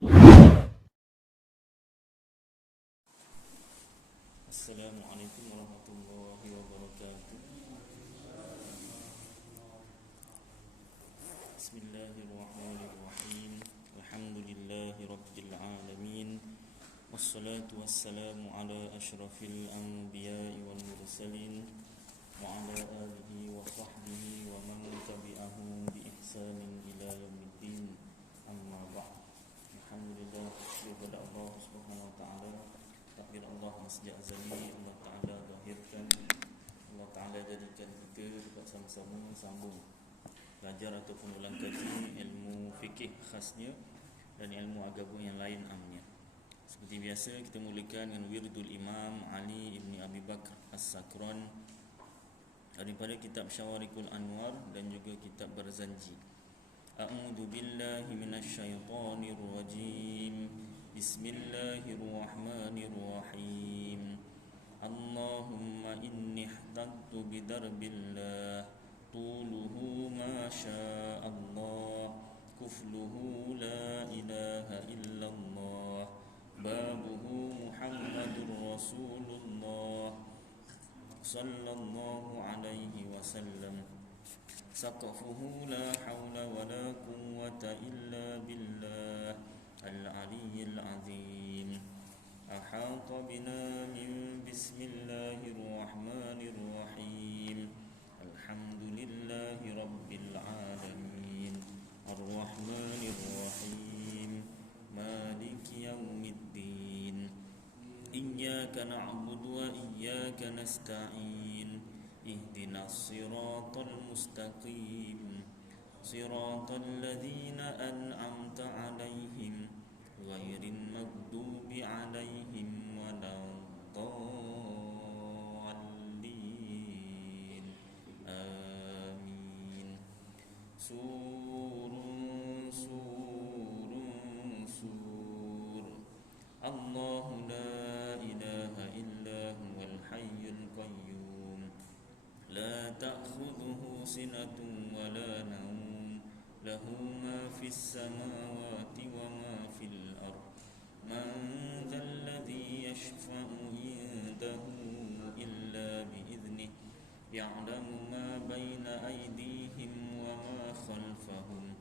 Assalamualaikum warahmatullahi wabarakatuh. Bismillahirrahmanirrahim. Alhamdulillahi rabbil alamin. Wassalatu wassalamu ala asyrafil anbiya'i wal mursalin wa ala alihi wa sahbihi wa man tabi'ahum bi ihsanin ila yaumiddin. Amma ba'd. Alhamdulillah, kepada Allah Subhanahu wa taala, takdir Allah sejak azali Allah taala lahirkan, Allah taala jadikan kita dapat sama-sama sambung belajar ataupun ulang kaji ilmu fikih khasnya dan ilmu agama yang lain amnya. Seperti biasa, kita mulakan dengan wirdul Imam Ali ibn Abi Bakr As-Sakran daripada kitab Syawarikul Anwar dan juga kitab Barzanji. A'udzu billahi minasyaitonir rajim. Bismillahirrahmanirrahim. Allahumma inni ihtattu bidarbillah tuluhu ma syaa Allah kufluhu la ilaha illallah babuhu Muhammadur Rasulullah sallallahu alaihi wasallam saqafuhu la hawla wa la quwwata illa billah al-aliyyil azim ahata bina min bismillahirrahmanirrahim alhamdulillahi rabbil alamin arrahmanirrahim maliki yaumiddin iyyaka na'budu wa iyyaka nasta'in ihdinas siratal mustaqim siratal ladzina an'amta 'alaihim ghairil maghdubi 'alaihim waladdallin amin. Surun surun sur Allahu la ilaha illa huwal hayyul qayyum la ta'khudhuhu sinatun wa la nawm lahu ma fis samawati wa ma fil ard man dhal ladzi yashfa'u indahu illa bi idhnihi ya'lamu ma bayna aydihim wa ma khalfahum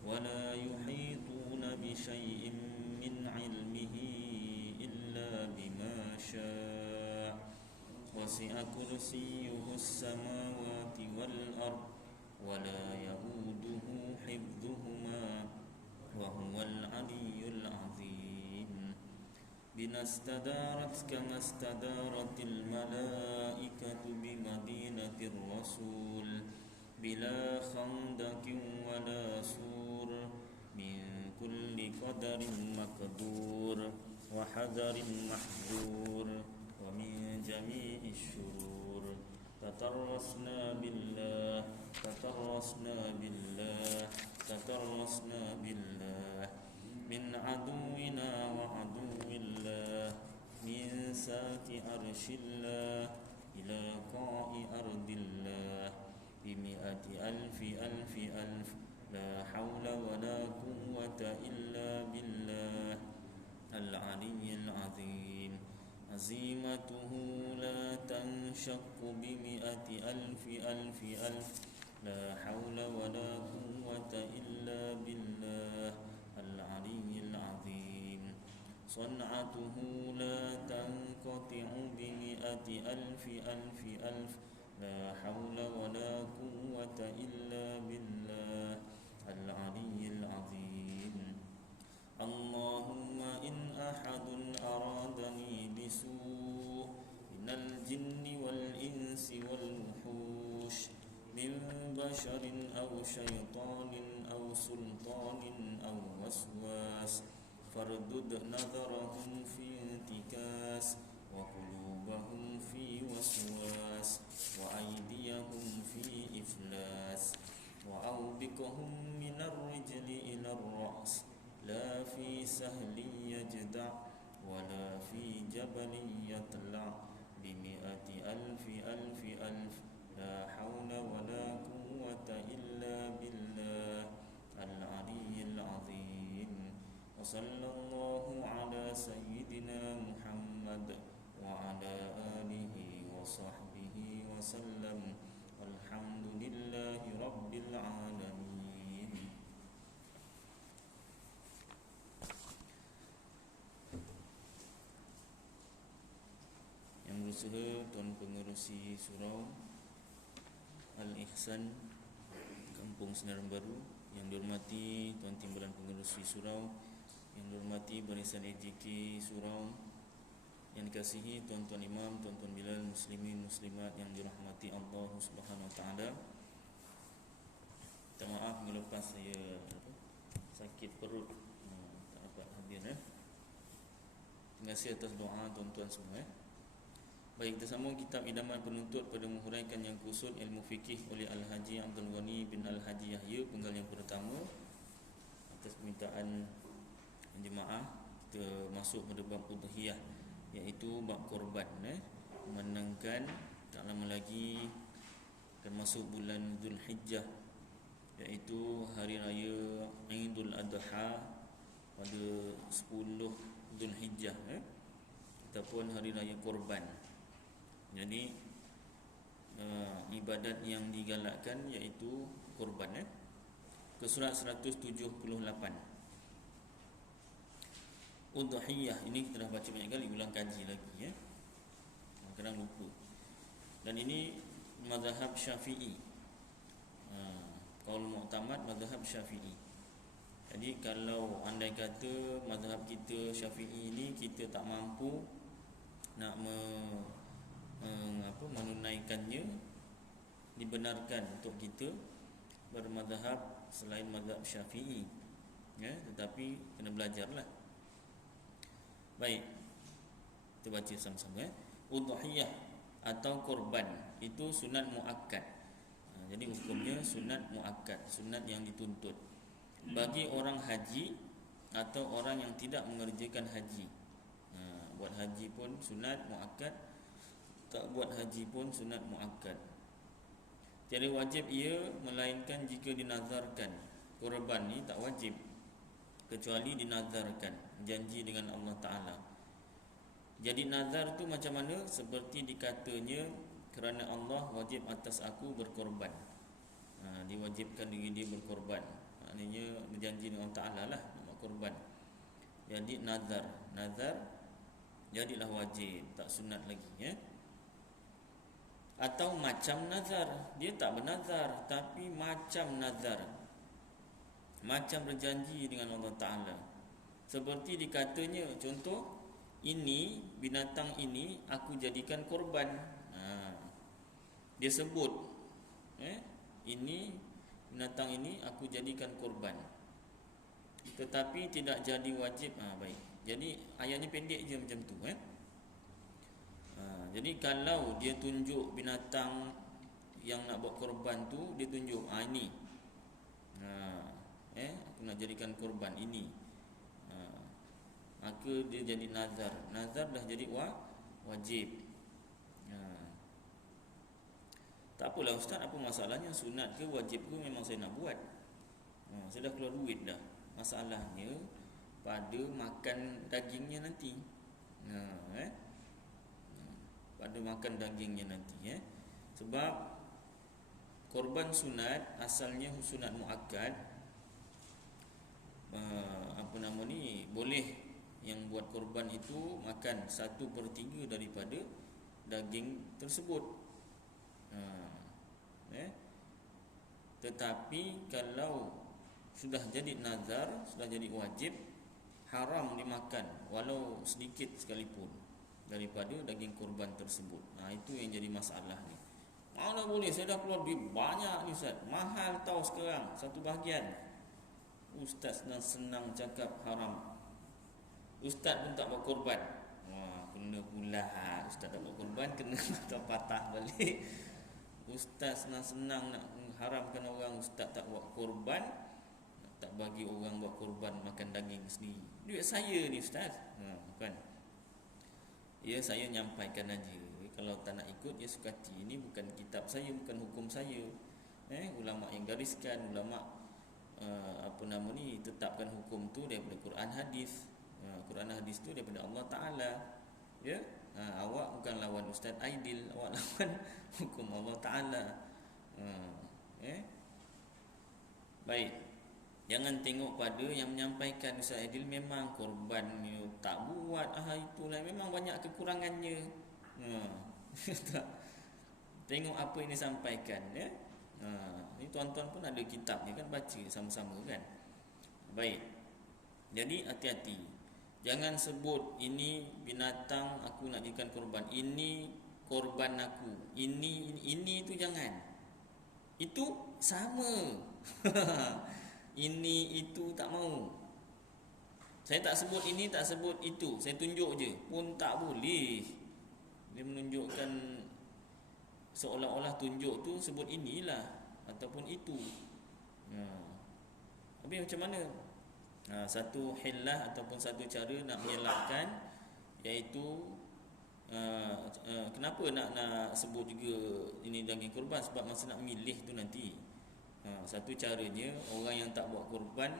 wa la yuhituna bi shay'in min 'ilmihi illa bima syaa wasi'a kursiyyuhu as-samawati wal ard wa la ya'uduhu hifdhuhuma wa huwal 'aliyyul 'azim. Binastadarat kama stadaratil malaikatu bi madinatir rasul bila khandakin wala sur min kulli qadarin maqdur wa hadarin mahdur wa min jami'i syurur tatarrasna billah min aduwina wa aduwillah min sati arshillah ila qa'i ardillah bimi'ati alfi la hawla wa la quwwata illa billah al-aliyyil azim azimatuhu la tanshaqqu bimi'ati alfi la hawla wa la quwwata illa billah al-aliyyil azim san'atuhu la tanqati'u bimi'ati alfi la hawla wa la quwwata illa billah al-aliyyil azim Allahumma in ahadun aradani bisu' minal jinni wal insi wal wuhush min basharin aw syaitanin aw sultanin aw waswas fardud nadharahum fi intikas wa qulubahum fi waswas wa aydiyahum fi iflas wa awbiqahum minar rijli ila ar-ra's la fi sahlin yajda' wa la fi jabalin yatla' bimi'ati alfi la hawla wa la quwwata illa billah al-aliyyil azim wa wassalam. Walhamdulillahi rabbil alamin. Yang berusaha Tuan Pengerusi Surau Al-Ihsan Kampung Senaran Baru, yang dihormati Tuan Timbalan Pengerusi Surau, yang dihormati Barisan AJK Surau, yang dikasihi tuan-tuan imam, tuan-tuan bilal, muslimin, muslimat yang dirahmati Allah Subhanahu Wa Taala. Minta maaf minggu lepas saya sakit perut, tak dapat hadir. Terima kasih atas doa tuan-tuan semua. Baik, kita sambung kitab Idaman Penuntut pada menghuraikan yang kusut ilmu fikih oleh Al-Haji Abdul Ghani bin Al-Haji Yahya, penggal yang pertama. Atas permintaan jemaah, kita masuk pada bab udhiyah, iaitu bab korban. Memandangkan tak lama lagi akan masuk bulan Zulhijjah, iaitu hari raya Idul Adha pada 10 Zulhijjah, ataupun hari raya korban. Jadi ibadat yang digalakkan iaitu korban. Ke surat 178. Udhiyah ini kita dah baca banyak kali, ulang kaji lagi kadang lupa. Dan ini mazhab Syafi'i, qaul mu'tamad mazhab Syafi'i. Jadi kalau andai kata mazhab kita Syafi'i ini kita tak mampu nak menunaikannya, dibenarkan untuk kita bermazhab selain mazhab Syafi'i, tetapi kena belajarlah. Baik, kita baca sama-sama. Udhiyah atau korban itu sunat muakkad. Jadi hukumnya sunat muakkad, sunat yang dituntut bagi orang haji atau orang yang tidak mengerjakan haji. Buat haji pun sunat muakkad, tak buat haji pun sunat muakkad. Tiada wajib ia melainkan jika dinazarkan. Korban ni tak wajib kecuali dinazarkan, janji dengan Allah Ta'ala. Jadi nazar tu macam mana? Seperti dikatanya, kerana Allah wajib atas aku berkorban. Diwajibkan diri dia berkorban, maknanya berjanji dengan Allah Ta'ala lah nak berkorban. Jadi nazar jadilah wajib, tak sunat lagi. Atau macam nazar, dia tak bernazar tapi macam nazar, macam berjanji dengan Allah Ta'ala. Seperti dikatanya, contoh, ini binatang ini aku jadikan korban. Dia sebut, ini binatang ini aku jadikan korban, tetapi tidak jadi wajib. Baik, jadi ayatnya pendek je macam tu. Jadi kalau dia tunjuk binatang yang nak buat korban tu, dia tunjuk ini, aku nak jadikan korban ini, maka dia jadi nazar. Nazar dah jadi wajib. Tak apalah ustaz, apa masalahnya? Sunat ke wajib ke memang saya nak buat. Saya dah keluar duit dah. Masalahnya pada makan dagingnya nanti. Pada makan dagingnya nanti. Sebab korban sunat asalnya sunat muakkad. Boleh yang buat korban itu makan 1/3 daripada daging tersebut. Tetapi kalau sudah jadi nazar, sudah jadi wajib, haram dimakan walau sedikit sekalipun daripada daging korban tersebut. Itu yang jadi masalah ni. Mana boleh, saya dah keluar duit banyak ni ustaz, mahal tahu sekarang satu bahagian. Ustaz senang cakap haram, ustaz pun tak buat korban. Kena pula ustaz tak buat korban, kena patah balik. Ustaz senang nak haramkan orang, ustaz tak buat korban, tak bagi orang buat korban makan daging sendiri. Duit saya ni ustaz. Bukan. Ya, saya nyampaikan aja. Kalau tak nak ikut, ya sukati. Ini bukan kitab saya, bukan hukum saya. Ulama yang gariskan, ulama tetapkan hukum tu daripada Quran hadis. Quran hadis tu daripada Allah Ta'ala. Ya. Awak bukan lawan Ustaz Aidil, awak lawan hukum Allah Ta'ala. Baik. Jangan tengok pada yang menyampaikan Ustaz Aidil memang korban tak buat itulah, memang banyak kekurangannya. Tak. Tengok apa yang disampaikan, ya. Ini tuan-tuan pun ada kitabnya kan, baca sama-sama kan. Baik. Jadi hati-hati. Jangan sebut ini binatang aku nak jadikan korban, ini korban aku, ini itu jangan. Itu sama. Ini itu tak mau. Saya tak sebut ini, tak sebut itu, saya tunjuk je pun tak boleh. Dia menunjukkan seolah-olah tunjuk tu sebut inilah ataupun itu. Tapi macam mana? Satu hillah ataupun satu cara nak mengelakkan, iaitu kenapa nak sebut juga ini daging korban? Sebab masa nak milih tu nanti, satu caranya orang yang tak buat korban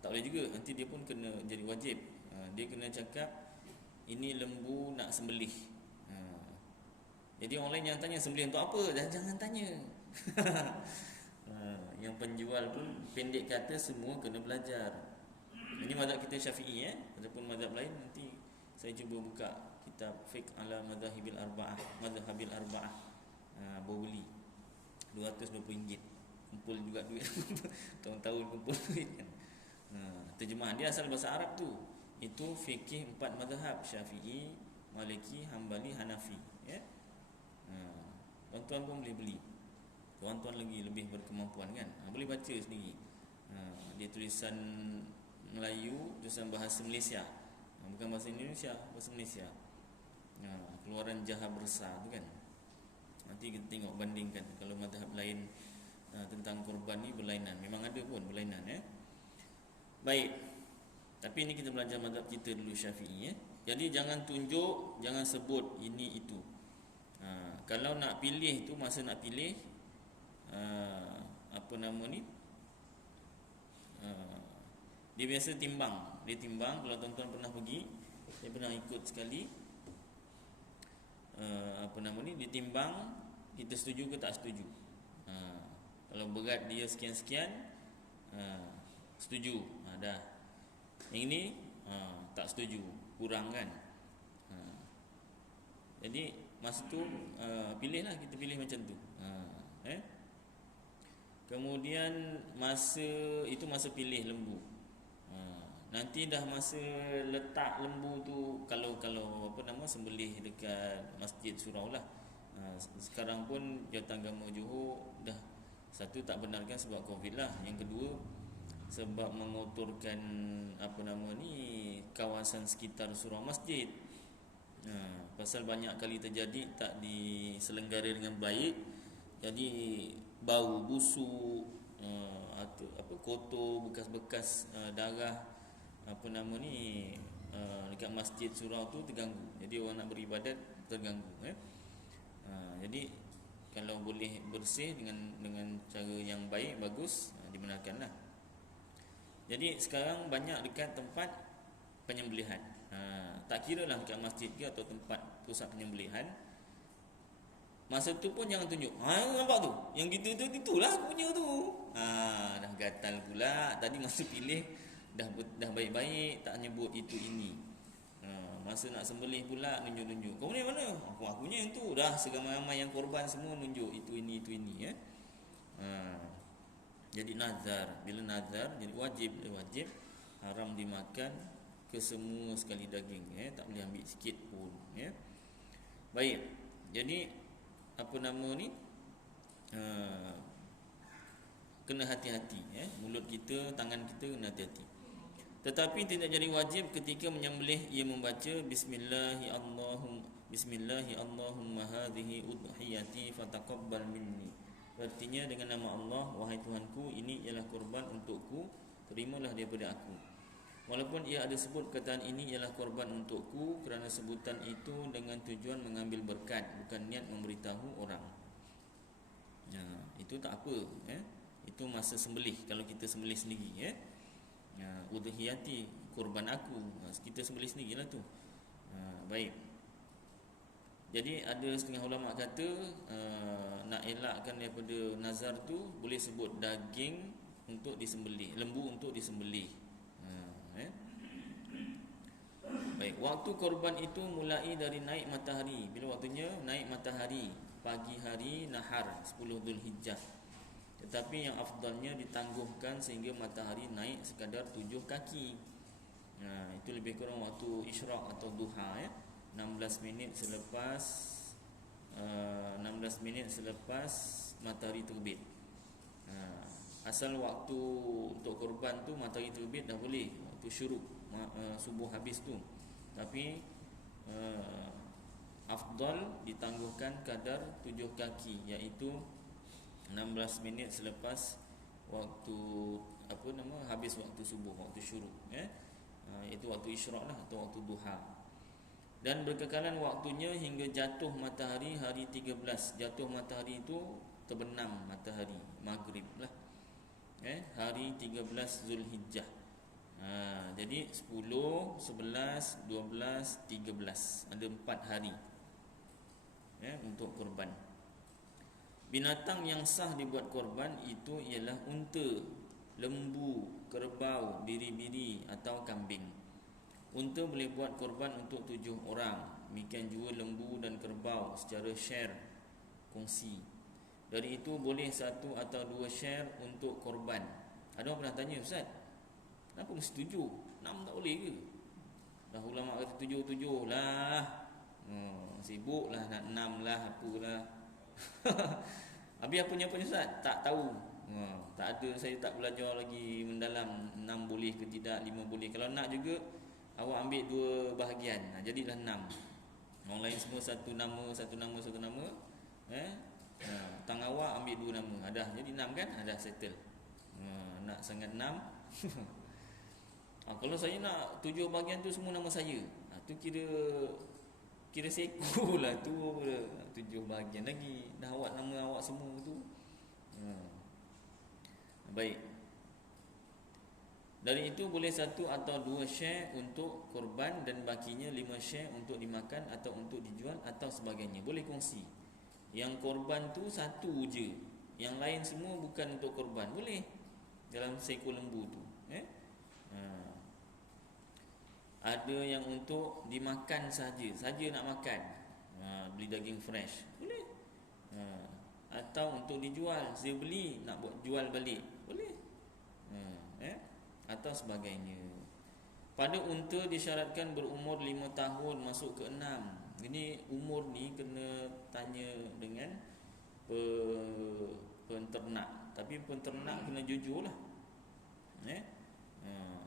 tak boleh juga, nanti dia pun kena jadi wajib. Dia kena cakap ini lembu nak sembelih. Jadi orang lain yang tanya sembelih untuk apa, dan jangan tanya. Yang penjual pun pendek kata semua kena belajar. Ini mazhab kita Syafi'i, ataupun mazhab lain nanti saya cuba buka kitab Fiqh ala Madhahibil Arba'ah, Madhahabil Arba'ah, boleh beli RM220. Kumpul juga duit. Tahun-tahun kumpul duit kan. Terjemahan dia asal bahasa Arab tu. Itu fikih 4 mazhab, Syafi'i, Maliki, Hambali, Hanafi, ya. Tuan-tuan pun boleh beli. Tuan-tuan lagi lebih berkemampuan kan, boleh baca sendiri. Dia tulisan Melayu, tulisan bahasa Malaysia, bukan bahasa Indonesia, bahasa Malaysia. Keluaran Jaha Besar tu kan. Nanti kita tengok, bandingkan. Kalau mazhab lain tentang korban ni berlainan, memang ada pun berlainan, ya. Baik. Tapi ini kita belajar mazhab kita dulu, Syafi'i, ya. Jadi jangan tunjuk, jangan sebut ini itu. Kalau nak pilih tu, masa nak pilih apa nama ni, dia biasa timbang. Dia timbang. Kalau tuan-tuan pernah pergi, saya pernah ikut sekali, apa nama ni, dia timbang, kita setuju ke tak setuju. Kalau berat dia sekian-sekian, setuju, dah. Yang ini tak setuju, kurang kan. Jadi masa tu pilihlah, kita pilih macam tu. Kemudian masa itu masa pilih lembu. Nanti dah masa letak lembu tu, kalau apa nama, sembelih dekat Masjid Surau lah. Sekarang pun Jawatan Agama Johor dah, satu tak benarkan sebab Covid lah, yang kedua sebab mengotorkan apa nama ni, kawasan sekitar surau masjid. Pasal banyak kali terjadi tak diselenggara dengan baik, jadi bau busuk, atau apa, kotor, bekas-bekas darah apa nama ni, dekat masjid surau tu terganggu. Jadi orang nak beribadat terganggu, jadi kalau boleh bersih dengan cara yang baik, bagus, dibenarkanlah. Jadi sekarang banyak dekat tempat penyembelihan, tak kira lah dekat masjid ke atau tempat pusat penyembelihan. Masa tu pun jangan tunjuk. Nampak tu, yang gitu tu, itulah aku punya tu. Dah gatal pula. Tadi masa pilih dah baik-baik, tak nyebut itu ini. Masa nak sembelih pula nunjuk-nunjuk. Kau punya mana? Aku punya yang tu. Dah seramai-ramai yang korban semua nunjuk itu ini, ya. Jadi nazar, bila nazar jadi wajib haram dimakan kesemua sekali daging, tak boleh ambil sikit pun, ya. Baik. Jadi apa nama ni, kena hati-hati, mulut kita, tangan kita kena hati-hati. Tetapi tidak jadi wajib ketika menyembelih ia membaca Bismillahi Allahumma hadhihi udhiyati fataqabbal minni. Artinya, dengan nama Allah, wahai Tuhanku, ini ialah korban untukku, terimalah daripada aku. Walaupun ia ada sebut perkataan ini ialah korban untukku, kerana sebutan itu dengan tujuan mengambil berkat, bukan niat memberitahu orang. Itu tak apa, Itu masa sembelih, kalau kita sembelih sendiri, udhiyati, korban aku. Kita sembelih sendirilah tu. Baik. Jadi ada setengah ulama kata nak elakkan daripada nazar tu boleh sebut daging untuk disembelih, lembu untuk disembelih. Baik, waktu korban itu mulai dari naik matahari. Bila waktunya? Naik matahari, pagi hari nahar 10 Zulhijjah. Tetapi yang afdalnya ditangguhkan sehingga matahari naik sekadar 7 kaki. Itu lebih kurang waktu isyraq atau duha, 16 minit selepas 16 minit selepas matahari terbit. Asal waktu untuk korban tu matahari terbit dah boleh, waktu syuruk, subuh habis tu. Tapi afdal ditangguhkan kadar 7 kaki, iaitu 16 minit selepas waktu habis waktu subuh, waktu syuruk, itu waktu isyraq lah, atau waktu duha. Dan berkekalan waktunya hingga jatuh matahari hari 13. Jatuh matahari itu terbenam matahari, maghrib lah, hari 13 Zulhijjah. Jadi 10, 11, 12, 13, ada 4 hari untuk korban. Binatang yang sah dibuat korban itu ialah unta, lembu, kerbau, biri-biri atau kambing. Unta boleh buat korban untuk 7 orang. Demikian juga lembu dan kerbau secara share, kongsi. Dari itu boleh 1 atau 2 share untuk korban. Ada orang pernah tanya, Ustaz, kenapa mesti 7? 6 tak boleh ke? Dah ulama kata 7 lah. Sibuk lah nak 6 lah, apalah. Habis apanya Ustaz? Tak tahu. Tak ada, saya tak belajar lagi mendalam 6 boleh ke tidak, 5 boleh. Kalau nak juga awak ambil 2 bahagian, jadilah 6. Orang lain semua satu nama. Tang awak ambil 2 nama. Dah jadi 6 kan? Dah settle. Nak sangat 6. Kalau saya nak 7 bahagian tu semua nama saya, tu kira seko lah tu. 7 bahagian lagi, dah awak nama awak semua tu. Baik. Dari itu boleh 1 atau 2 share untuk korban dan bakinya 5 share untuk dimakan atau untuk dijual atau sebagainya. Boleh kongsi. Yang korban tu 1 je, yang lain semua bukan untuk korban, boleh dalam seekor lembu tu. Ada yang untuk dimakan saja nak makan, beli daging fresh, boleh. Atau untuk dijual, saya beli nak buat jual balik, boleh. Atau sebagainya. Pada unta disyaratkan berumur 5 tahun masuk ke 6. Ini umur ni kena tanya dengan penternak. Tapi penternak kena jujur lah.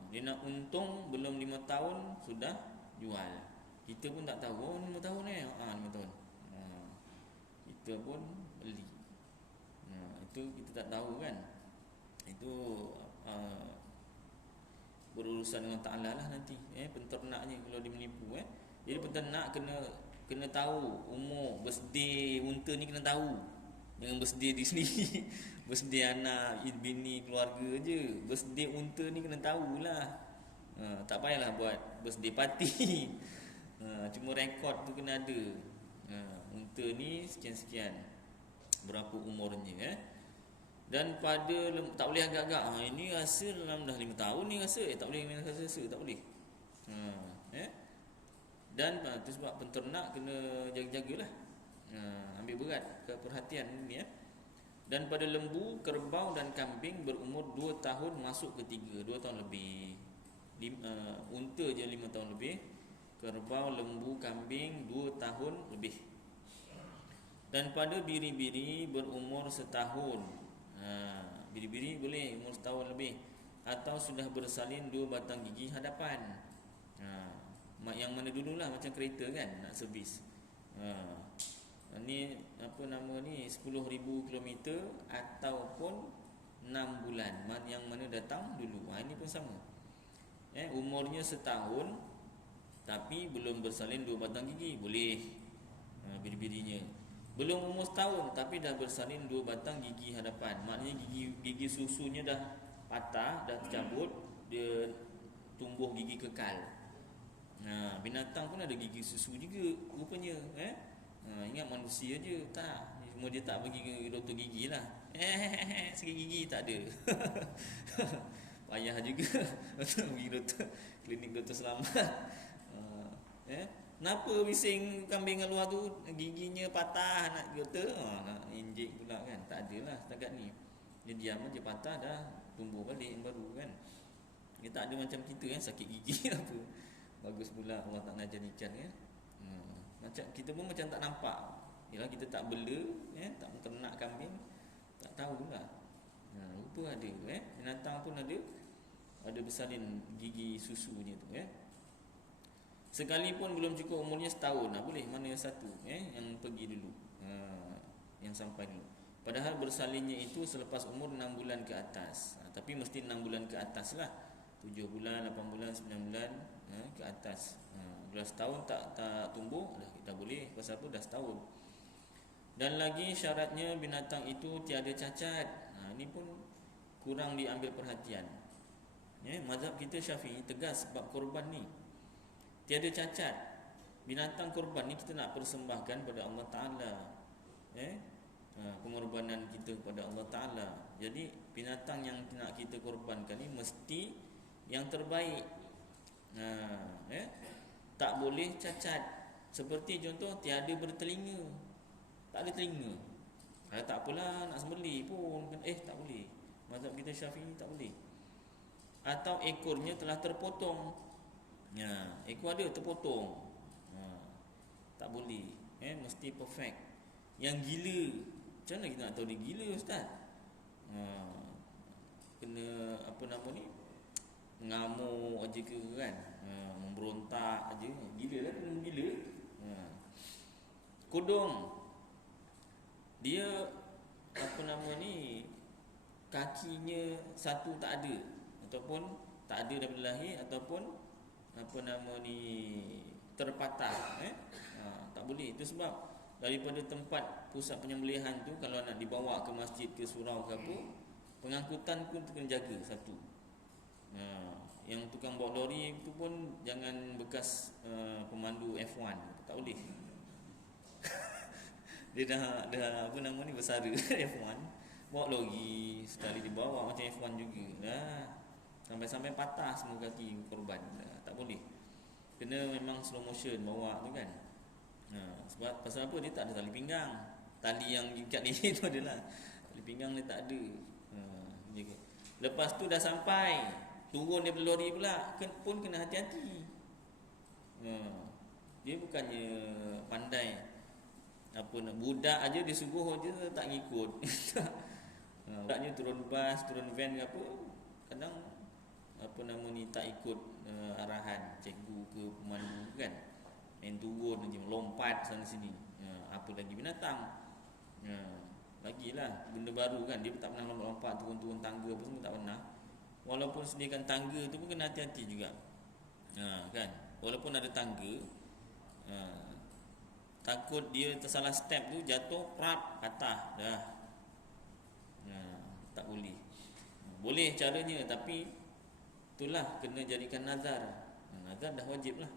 Dia nak untung belum 5 tahun sudah jual. Kita pun tak tahu, 5 tahun 5 tahun. Kita pun beli. Itu kita tak tahu kan. Itu berurusan dengan Ta'ala lah nanti, penternaknya kalau dia menipu. Jadi penternak kena tahu umur birthday unta ni, kena tahu. Jangan birthday di sendiri. Birthday anak, bini, keluarga je. Birthday unta ni kena tahulah. Tak payahlah buat birthday party. Cuma rekod tu kena ada. Unta ni sekian-sekian, berapa umurnya. Dan pada tak boleh agak-agak. Ini rasa dalam dah 5 tahun ni rasa. Tak boleh rasa, tak boleh. Dan tu sebab penternak kena jaga-jagalah. Ambil berat ke perhatian ni. Dan pada lembu, kerbau dan kambing berumur 2 tahun masuk ke 3, 2 tahun lebih. Unta je 5 tahun lebih, kerbau, lembu, kambing 2 tahun lebih. Dan pada biri-biri berumur setahun. Biri-biri boleh umur setahun lebih, atau sudah bersalin 2 batang gigi hadapan. Yang mana dululah, macam kereta kan nak servis. Ni apa nama ni, 10,000 kilometer ataupun 6 bulan, yang mana datang dulu. Ini pun sama. Umurnya setahun tapi belum bersalin 2 batang gigi, boleh. Biri-birinya belum umur setahun tapi dah bersalin 2 batang gigi hadapan. Maknanya gigi susunya dah patah, dah tercabut, dia tumbuh gigi kekal. Binatang pun ada gigi susu juga rupanya. Ingat manusia je tak. Cuma dia tak pergi ke doktor gigi lah. Sikit gigi tak ada. Payah juga pergi doktor, klinik Doktor Selamat. Kenapa bising kambing kat luar tu giginya patah nak doktor? Nak injek pula kan. Tak adalah setakat ni. Dia diam aja, patah dah tumbuh balik yang baru kan. Dia tak ada macam kita kan, sakit gigi apa. Bagus pula Allah tak nak jadikan kan. Macam kita pun macam tak nampak. Yalah kita tak bela, tak ternak kambing, tak tahulah. Rupa ada binatang pun ada bersalin gigi susunya tu Sekalipun belum cukup umurnya setahun, boleh mana yang satu yang pergi dulu. Yang sampai dulu. Padahal bersalinnya itu selepas umur 6 bulan ke atas. Tapi mesti 6 bulan ke atas lah. 7 bulan, 8 bulan, 9 bulan ke atas. Dah setahun tak tumbuh, dah boleh. Pasal apa? Dah setahun. Dan lagi syaratnya binatang itu tiada cacat. Ini pun kurang diambil perhatian. Mazhab kita Syafi'i tegas sebab korban ni tiada cacat. Binatang korban ni kita nak persembahkan pada Allah Ta'ala. Pengorbanan kita pada Allah Ta'ala. Jadi binatang yang nak kita korbankan ni mesti yang terbaik. Tak boleh cacat. Seperti contoh tiada bertelinga, tak ada telinga. Tak apalah nak sembelih pun tak boleh. Mazhab kita Syafi'i tak boleh. Atau ekornya telah terpotong. Ekor ada terpotong. Tak boleh. Mesti perfect. Yang gila, macam mana kita nak tahu dia gila ustaz? Kena apa nama ni, mengamuk aja ke kan, memberontak aja, gila lah, kena gila. Kodong, dia apa nama ni, kakinya satu tak ada, ataupun tak ada daripada lahir, ataupun apa nama ni, terpatah. Tak boleh. Itu sebab daripada tempat pusat penyembelihan tu, kalau nak dibawa ke masjid ke surau ke apa, pengangkutan pun kena jaga satu. Yang tukang bawa lori tu pun jangan bekas pemandu F1, tak boleh. Dia dah apa nama ni, bersara F1, bawa lori sekali dibawa macam F1 juga dah, sampai-sampai patah semua kaki korban. Tak boleh. Kena memang slow motion bawa tu kan. Sebab pasal apa? Dia tak ada tali pinggang. Tali yang ikat leher tu adalah tali pinggang dia tak ada. Lepas tu dah sampai, turun daripada lori pula pun kena hati-hati. Dia bukannya pandai apa nak, budak aja dia suruh aja tak ngikut. Budaknya turun bas, turun van ke apa, kadang apa nama ni tak ikut arahan cikgu ke pemandu kan. Main turun aja, lompat sana sini. Apa lagi binatang. Lagilah benda baru kan, dia tak pernah lompat turun-turun tangga apa semua tak pernah. Walaupun sediakan tangga tu pun kena hati-hati juga. Kan, walaupun ada tangga, takut dia tersalah step tu jatuh, prap, patah dah. Tak boleh. Boleh caranya, tapi itulah kena jadikan nazar. Nazar dah wajib lah.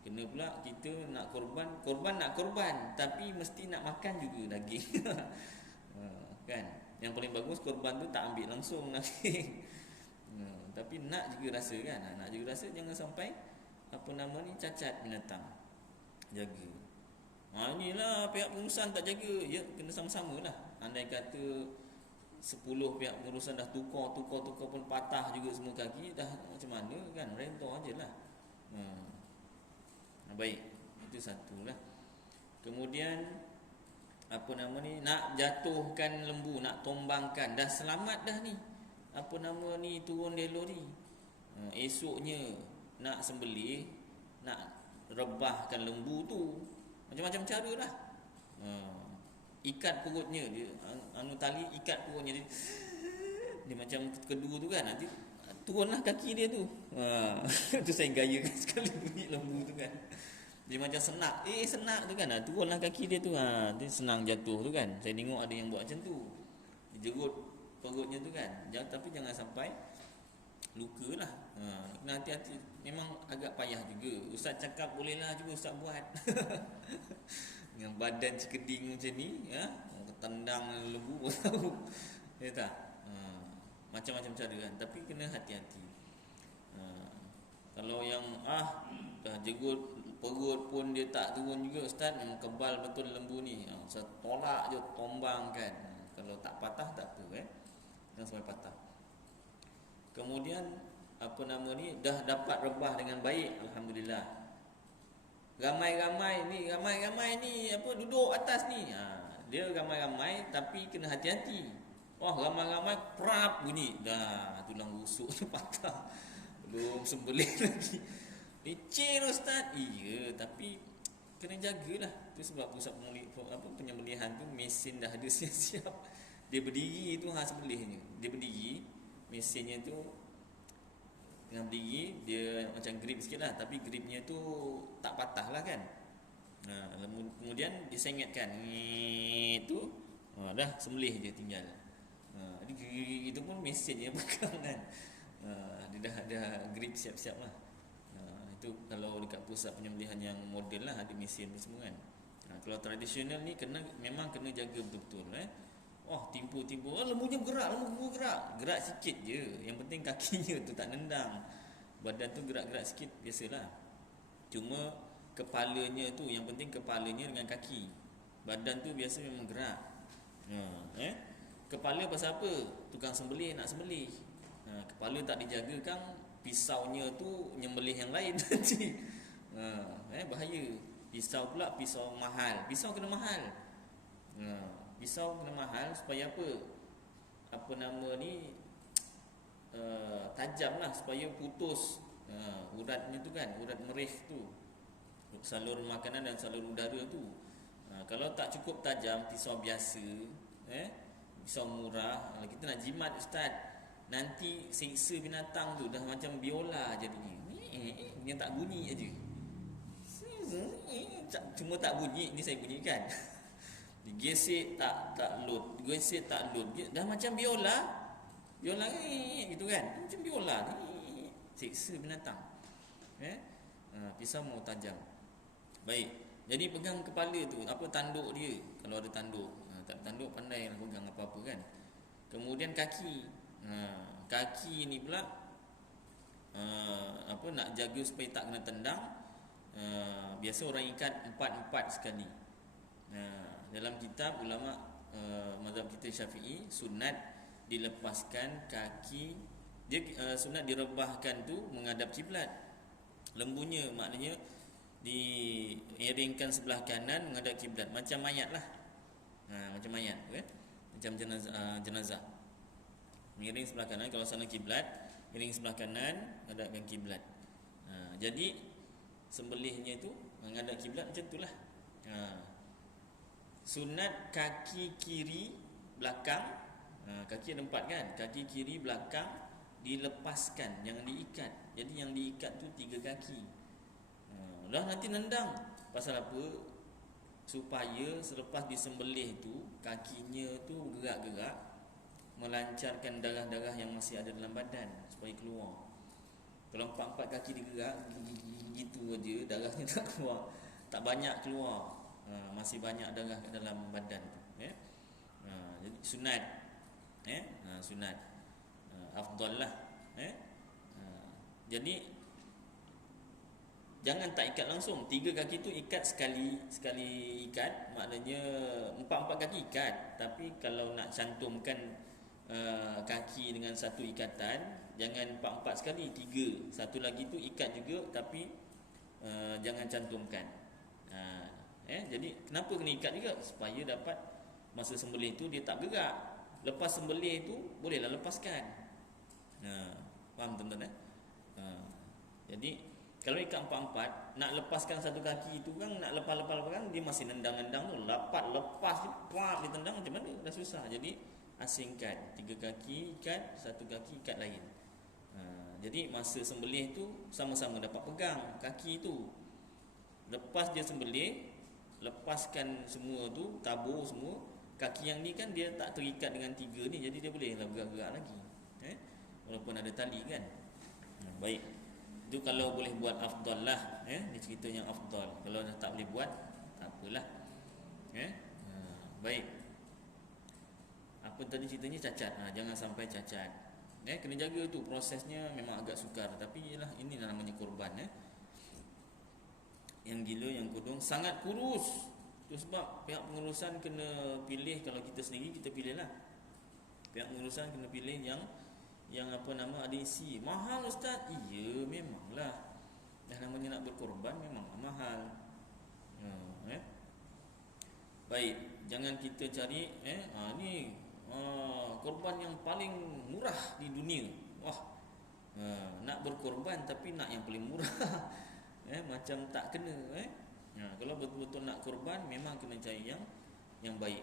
Kena pula kita nak korban nak korban, tapi mesti nak makan juga daging. Kan, yang paling bagus korban tu tak ambil langsung daging. Tapi nak juga rasa kan. Nak juga rasa, jangan sampai apa nama ni, cacat binatang. Jaga. Inilah pihak pengurusan tak jaga. Ya, kena sama-sama lah. Andai kata 10 pihak pengurusan dah tukar pun patah juga semua kaki, dah macam mana kan, rentor je lah. Baik, itu satu lah. Kemudian apa nama ni, nak jatuhkan lembu, nak tombangkan, dah selamat dah ni, apa nama ni, turun dari lori. Esoknya nak sembelih, nak rebahkan lembu tu, macam-macam cara lah. Ikat perutnya dia, tali ikat perutnya dia macam kedua tu kan, nanti turunlah kaki dia tu. Tu saya gayakan sekali bunyi lembu tu kan. Dia macam senak, senak tu kan, turunlah kaki dia tu. Dia senang jatuh tu kan. Saya tengok ada yang buat macam tu, dia jerut perutnya tu kan. Tapi jangan sampai luka lah. Kena hati-hati. Memang agak payah juga. Ustaz cakap bolehlah cuba Ustaz buat. Dengan badan cekeding macam ni, ya, tendang lembu pun tahu. Ya tak? Macam-macam cara kan. Tapi kena hati-hati. Kalau yang dah jegut perut pun dia tak turun juga Ustaz, memang kebal betul lembu ni. Saya tolak je, tombang kan. Kalau tak patah tak apa, jangan sampai patah. Kemudian dah dapat rebah dengan baik, alhamdulillah. Ramai-ramai ni duduk atas ni. Dia ramai-ramai tapi kena hati-hati. Ramai-ramai prap bunyi. Dah tulang rusuk tu patah. Belum sembelih lagi. Leceh Ustaz. Iya, tapi kena jagalah. Itu sebab pusat penyembelihan tu mesin dah ada siap-siap. Dia berdiri tu sembelihnya. Dia berdiri, mesinnya tu dengan berdiri, dia macam grip sikit lah, tapi gripnya tu tak patah lah kan. Kemudian disengatkan itu, dah sembelih je tinggal. Jadi itu pun mesinnya pegang kan. Dia dah ada grip siap-siap lah. Itu kalau dekat pusat penyembelihan yang moden lah, ada mesin tu semua kan. Kalau tradisional ni memang kena jaga betul-betul. Timpu-timpu, lembunya bergerak. Gerak sikit je. Yang penting kakinya tu tak nendang. Badan tu gerak-gerak sikit biasalah. Cuma kepalanya tu, yang penting kepalanya dengan kaki. Badan tu biasa memang gerak. Kepala pasal apa? Tukang sembelih nak sembelih. Kepala tak dijaga kan, pisaunya tu nyembelih yang lain nanti. Bahaya. Pisau pula pisau mahal. Pisau kena mahal. Pisau kena mahal supaya apa? Tajam lah, supaya putus uratnya tu kan, urat merih tu, salur makanan dan salur udara tu. Kalau tak cukup tajam, pisau biasa, pisau murah, kita nak jimat Ustaz, nanti siksa binatang tu dah macam biola jadinya. Dia tak bunyi aja. Cuma tak bunyi, ni saya bunyikan. Gesek tak load, gesek tak load. Dah macam biola gitu kan. Macam biola ni, siksa binatang. Pisau mau tajam. Baik. Jadi pegang kepala tu, tanduk dia. Kalau ada tanduk. Tak ada tanduk pandai nak pegang apa-apa kan. Kemudian kaki. Kaki ni pula nak jaga supaya tak kena tendang. Biasa orang ikat 4 sekali. Dalam kitab ulama mazhab kita Syafi'i, sunat dilepaskan kaki dia, sunat direbahkan tu menghadap kiblat. Lembunya maknanya diiringkan sebelah kanan menghadap kiblat, macam mayat lah. Macam mayat kan? Macam jenazah. Miring sebelah kanan, kalau sana kiblat, miring sebelah kanan menghadapkan kiblat. Jadi sembelihnya tu menghadap kiblat macam itulah. Sunat kaki kiri belakang, kaki ada 4 kan, kaki kiri belakang dilepaskan, jangan diikat. Jadi yang diikat tu 3 kaki. Dah nanti nendang. Pasal apa? Supaya selepas disembelih tu kakinya tu gerak-gerak, melancarkan darah-darah yang masih ada dalam badan supaya keluar. Kalau 4 kaki digerak gitu aja, darahnya tak keluar, tak banyak keluar. Masih banyak darah kat dalam badan tu. Jadi sunat. Sunat. Afdal lah. Jadi jangan tak ikat langsung. 3 kaki tu ikat sekali ikat, maknanya 4 kaki ikat. Tapi kalau nak cantumkan kaki dengan satu ikatan, jangan 4 sekali, 3. Satu lagi tu ikat juga, tapi jangan cantumkan. Jadi kenapa kena ikat juga? Supaya dapat masa sembelih tu dia tak gerak. Lepas sembelih tu bolehlah lepaskan. Faham tuan-tuan? Jadi kalau ikat 4, nak lepaskan satu kaki tu kan, nak lepas kan, dia masih nendang-nendang tu, lepas dia tendang macam mana? Dah susah. Jadi asingkan, 3 kaki ikat, 1 kaki ikat lain. Jadi masa sembelih tu sama-sama dapat pegang kaki tu. Lepas dia sembelih, lepaskan semua tu, tabur semua. Kaki yang ni kan dia tak terikat dengan 3 ni, jadi dia bolehlah bergerak-gerak lagi. Walaupun ada tali kan. Baik. Itu kalau boleh buat afdal lah, dia cerita yang afdal. Kalau dah tak boleh buat, tak apalah. Ha, baik. Apa tadi ceritanya cacat. Jangan sampai cacat. Kena jaga tu, prosesnya memang agak sukar, tapi yalah, ini namanya korban. Yang gila, yang kudung, sangat kurus. Itu sebab pihak pengurusan kena pilih. Kalau kita sendiri, kita pilih lah. Pihak pengurusan kena pilih yang apa nama, ada isi. Mahal ustaz? Iya, memanglah. Dah namanya nak berkorban, memang mahal. Baik, jangan kita cari ni korban yang paling murah di dunia. Wah, nak berkorban tapi nak yang paling murah. Macam tak kena. Kalau betul-betul nak korban, memang kena cari yang baik.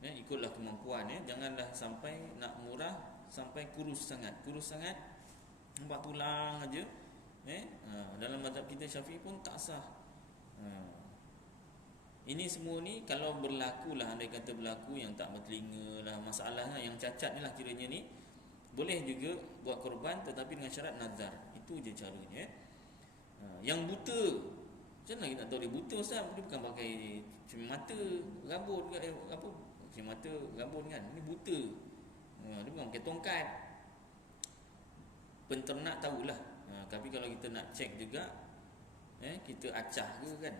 Ikutlah kemampuan. Janganlah sampai nak murah sampai kurus sangat. Kurus sangat, nampak tulang aja. Dalam mazhab kita Syafi'i pun tak sah. Ini semua ni kalau berlaku lah, andai kata berlaku yang tak bertelinga lah, masalahnya yang cacat ni lah kiranya ni, boleh juga buat korban, tetapi dengan syarat nazar. Itu je caranya. Yang buta, macam mana kita nak tahu dia buta ustaz? Dia bukan pakai cermin mata, rabun ke apa, cermin mata, rabun kan. Ini buta. Dia bukan pakai tongkat. Penternak tahulah. Tapi kalau kita nak cek juga, kita acah ke kan,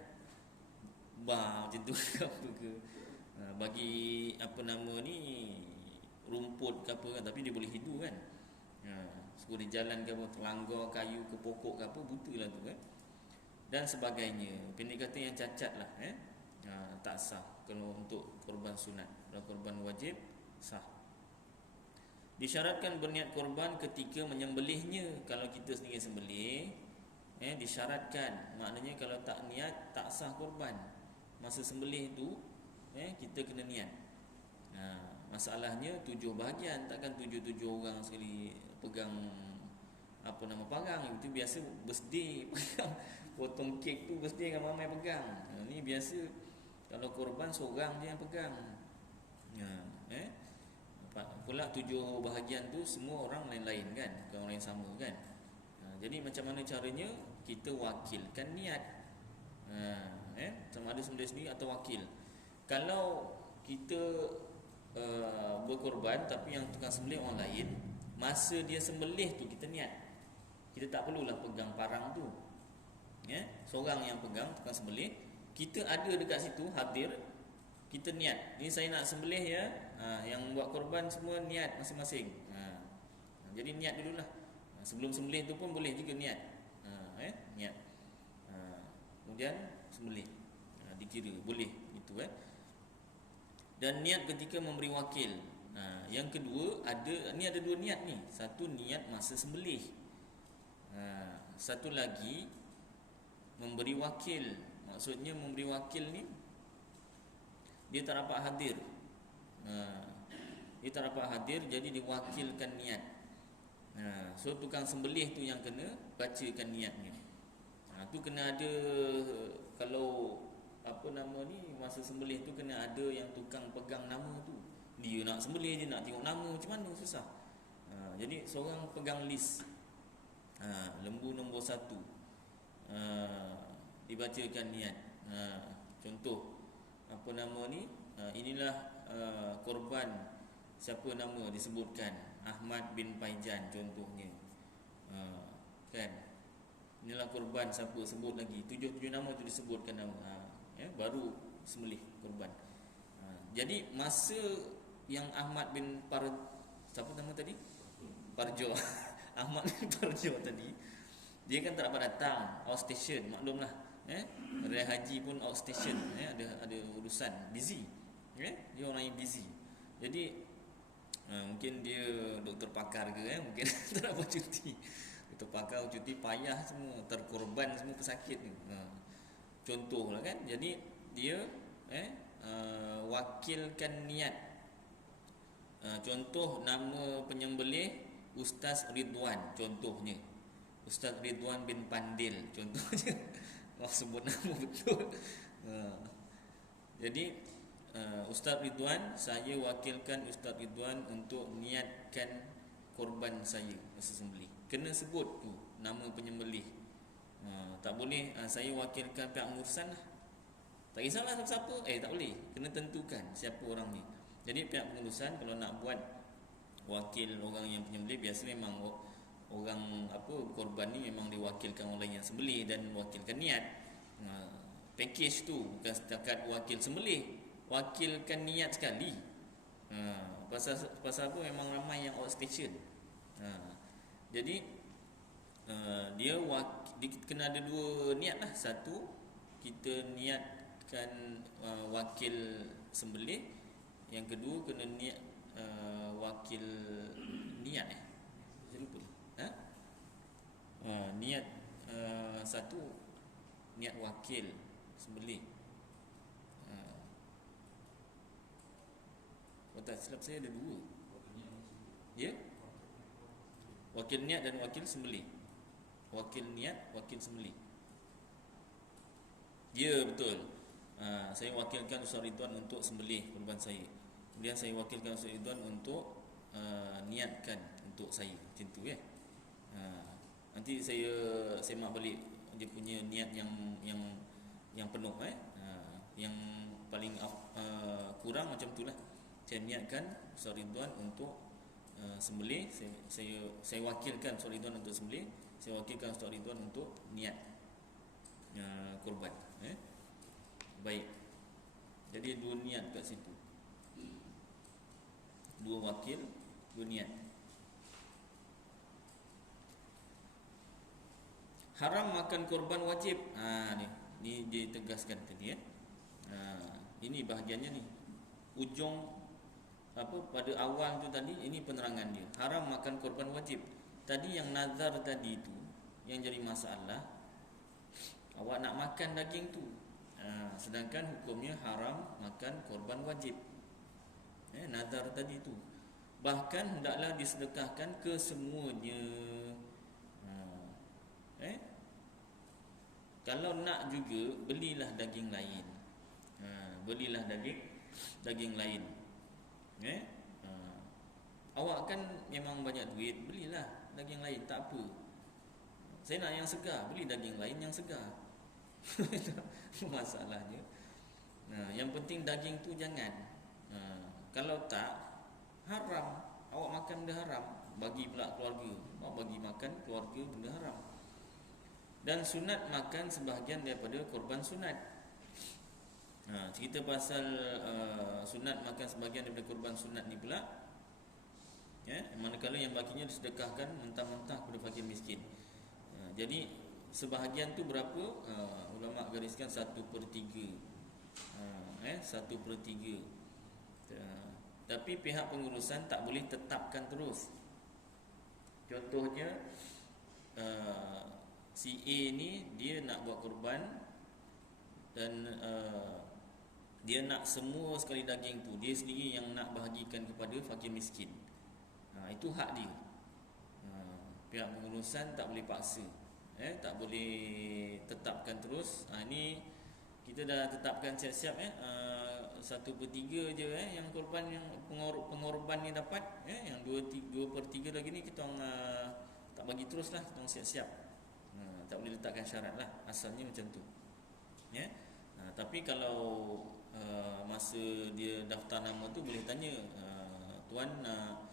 macam tu ke apa ke, bagi apa nama ni, rumput ke apa kan, tapi dia boleh hidup kan. Suruh dia jalan ke apa, terlanggar kayu ke pokok ke apa, buta lah tu kan, dan sebagainya. Pendek kata yang cacat lah, tak sah kalau untuk korban sunat. Kalau korban wajib sah. Disyaratkan berniat korban ketika menyembelihnya. Kalau kita sendiri sembelih, disyaratkan, maknanya kalau tak niat tak sah korban. Masa sembelih tu kita kena niat. Masalahnya 7 bahagian, takkan 7 orang sekali pegang apa nama parang. Itu biasa birthday pegang potong kek tu, birthday dengan mamai pegang. Ni biasa kalau korban seorang je yang pegang. Pula 7 bahagian tu semua orang lain-lain kan, bukan orang yang sama kan. Jadi macam mana caranya? Kita wakilkan niat. Sama ada sembelih sendiri atau wakil. Kalau kita berkorban tapi yang tukang sembelih orang lain, masa dia sembelih tu kita niat. Kita tak perlulah pegang parang tu. Seorang yang pegang, tukang sembelih, kita ada dekat situ, hadir, kita niat. Ni saya nak sembelih ya. Yang buat korban semua niat masing-masing. Jadi niat dululah. Sebelum sembelih tu pun boleh juga niat. Niat. Kemudian sembelih, dikira boleh itu Dan niat ketika memberi wakil. Yang kedua, ada 2 niat ni. Satu niat masa sembelih. Satu lagi memberi wakil. Maksudnya memberi wakil ni dia tak dapat hadir. Dia tak dapat hadir, jadi diwakilkan niat. So tukang sembelih tu yang kena bacakan niatnya. Tu kena ada, kalau apa nama ni, masa sembelih tu kena ada yang tukang pegang nama tu. Dia nak sembelih je, nak tengok nama, macam mana, susah. Jadi seorang pegang list, lembu nombor 1, dibacakan niat. Contoh apa nama ni, inilah korban, siapa nama disebutkan, Ahmad bin Paijan contohnya. Kan, inilah korban siapa, sebut lagi 7 nama tu disebutkan nama. Baru sembelih korban. Jadi masa yang Ahmad bin siapa nama tadi? Parjo. Ahmad bin Parjo tadi, dia kan tak dapat datang, outstation, maklumlah. Raya haji pun outstation, ada urusan, busy. Dia orang yang busy. Jadi mungkin dia doktor pakar ke, mungkin tak dapat cuti. Doktor pakar cuti payah semua, terkorban semua pesakit ni. Contohlah kan. Jadi dia wakilkan niat. Contoh nama penyembelih Ustaz Ridwan contohnya. Ustaz Ridwan bin Pandil contohnya. Sebut nama betul. Jadi Ustaz Ridwan, saya wakilkan Ustaz Ridwan untuk niatkan korban saya masa sembelih. kena sebut tu nama penyembelih. Tak boleh saya wakilkan pihak pengurusan lah. Tak kisahlah siapa-siapa, tak boleh. Kena tentukan siapa orang ni. Jadi pihak pengurusan kalau nak buat wakil orang yang penyembelih, biasa memang orang korban ni memang diwakilkan orang yang sembelih dan wakilkan niat. Package tu bukan setakat wakil sembelih, wakilkan niat sekali. Pasal apa, memang ramai yang outstation. Jadi dia kena ada dua niat lah. Satu, kita niatkan wakil sembelih. Yang kedua, kena niat wakil niat saya lupa niat satu, niat wakil sembelih. Kalau tak silap saya ada dua. Ya, wakil niat dan wakil sembelih. Wakil niat, wakil sembelih. Ya, betul. Saya wakilkan Ustaz Ridwan untuk sembelih korban saya. Kemudian saya wakilkan Ustaz Ridwan untuk niatkan untuk saya. Macam tu ya. Nanti saya semak balik dia punya niat yang penuh yang paling kurang macam itulah. Saya niatkan Ustaz Ridwan untuk sembelih, saya wakilkan Ustaz Ridwan untuk sembelih, saya wakilkan Ustaz Ridwan untuk niat korban. Baik. Jadi dua niat kat situ. Dua wakil, dua niat. Haram makan korban wajib. Ni dia tegaskan tadi ini bahagiannya ni. Ujung pada awal tu tadi, ini penerangan dia. Haram makan korban wajib. Tadi yang nazar tadi tu yang jadi masalah. Awak nak makan daging tu. Sedangkan hukumnya haram makan korban wajib. Nazar tadi tu. Bahkan hendaklah disedekahkan kesemuanya. Kalau nak juga, belilah daging lain. Belilah daging lain. Awak kan memang banyak duit, belilah daging lain, tak apa. Saya nak yang segar, beli daging lain yang segar. Masalahnya. Yang penting daging tu jangan. Kalau tak, haram. Awak makan benda haram, bagi pula keluarga. Awak bagi makan keluarga benda haram. Dan sunat makan sebahagian daripada korban sunat. Cerita pasal sunat makan sebahagian daripada korban sunat ni pula, manakala yang baginya disedekahkan mentah-mentah kepada fakir miskin. Jadi sebahagian tu berapa? Ulama gariskan 1/3. 1/3. Tapi pihak pengurusan tak boleh tetapkan terus. Contohnya si A ni dia nak buat korban dan dia nak semua sekali daging tu, dia sendiri yang nak bahagikan kepada fakir miskin. Itu hak dia. Pihak pengurusan tak boleh paksa, tak boleh tetapkan terus. Ini kita dah tetapkan siap-siap 1/3 je yang korban, yang pengorban ni dapat. Yang 2/3 lagi ni kita tak bagi terus lah, kita siap-siap. Tak boleh letakkan syarat lah, asalnya macam tu. Tapi kalau masa dia daftar nama tu, boleh tanya, tuan nak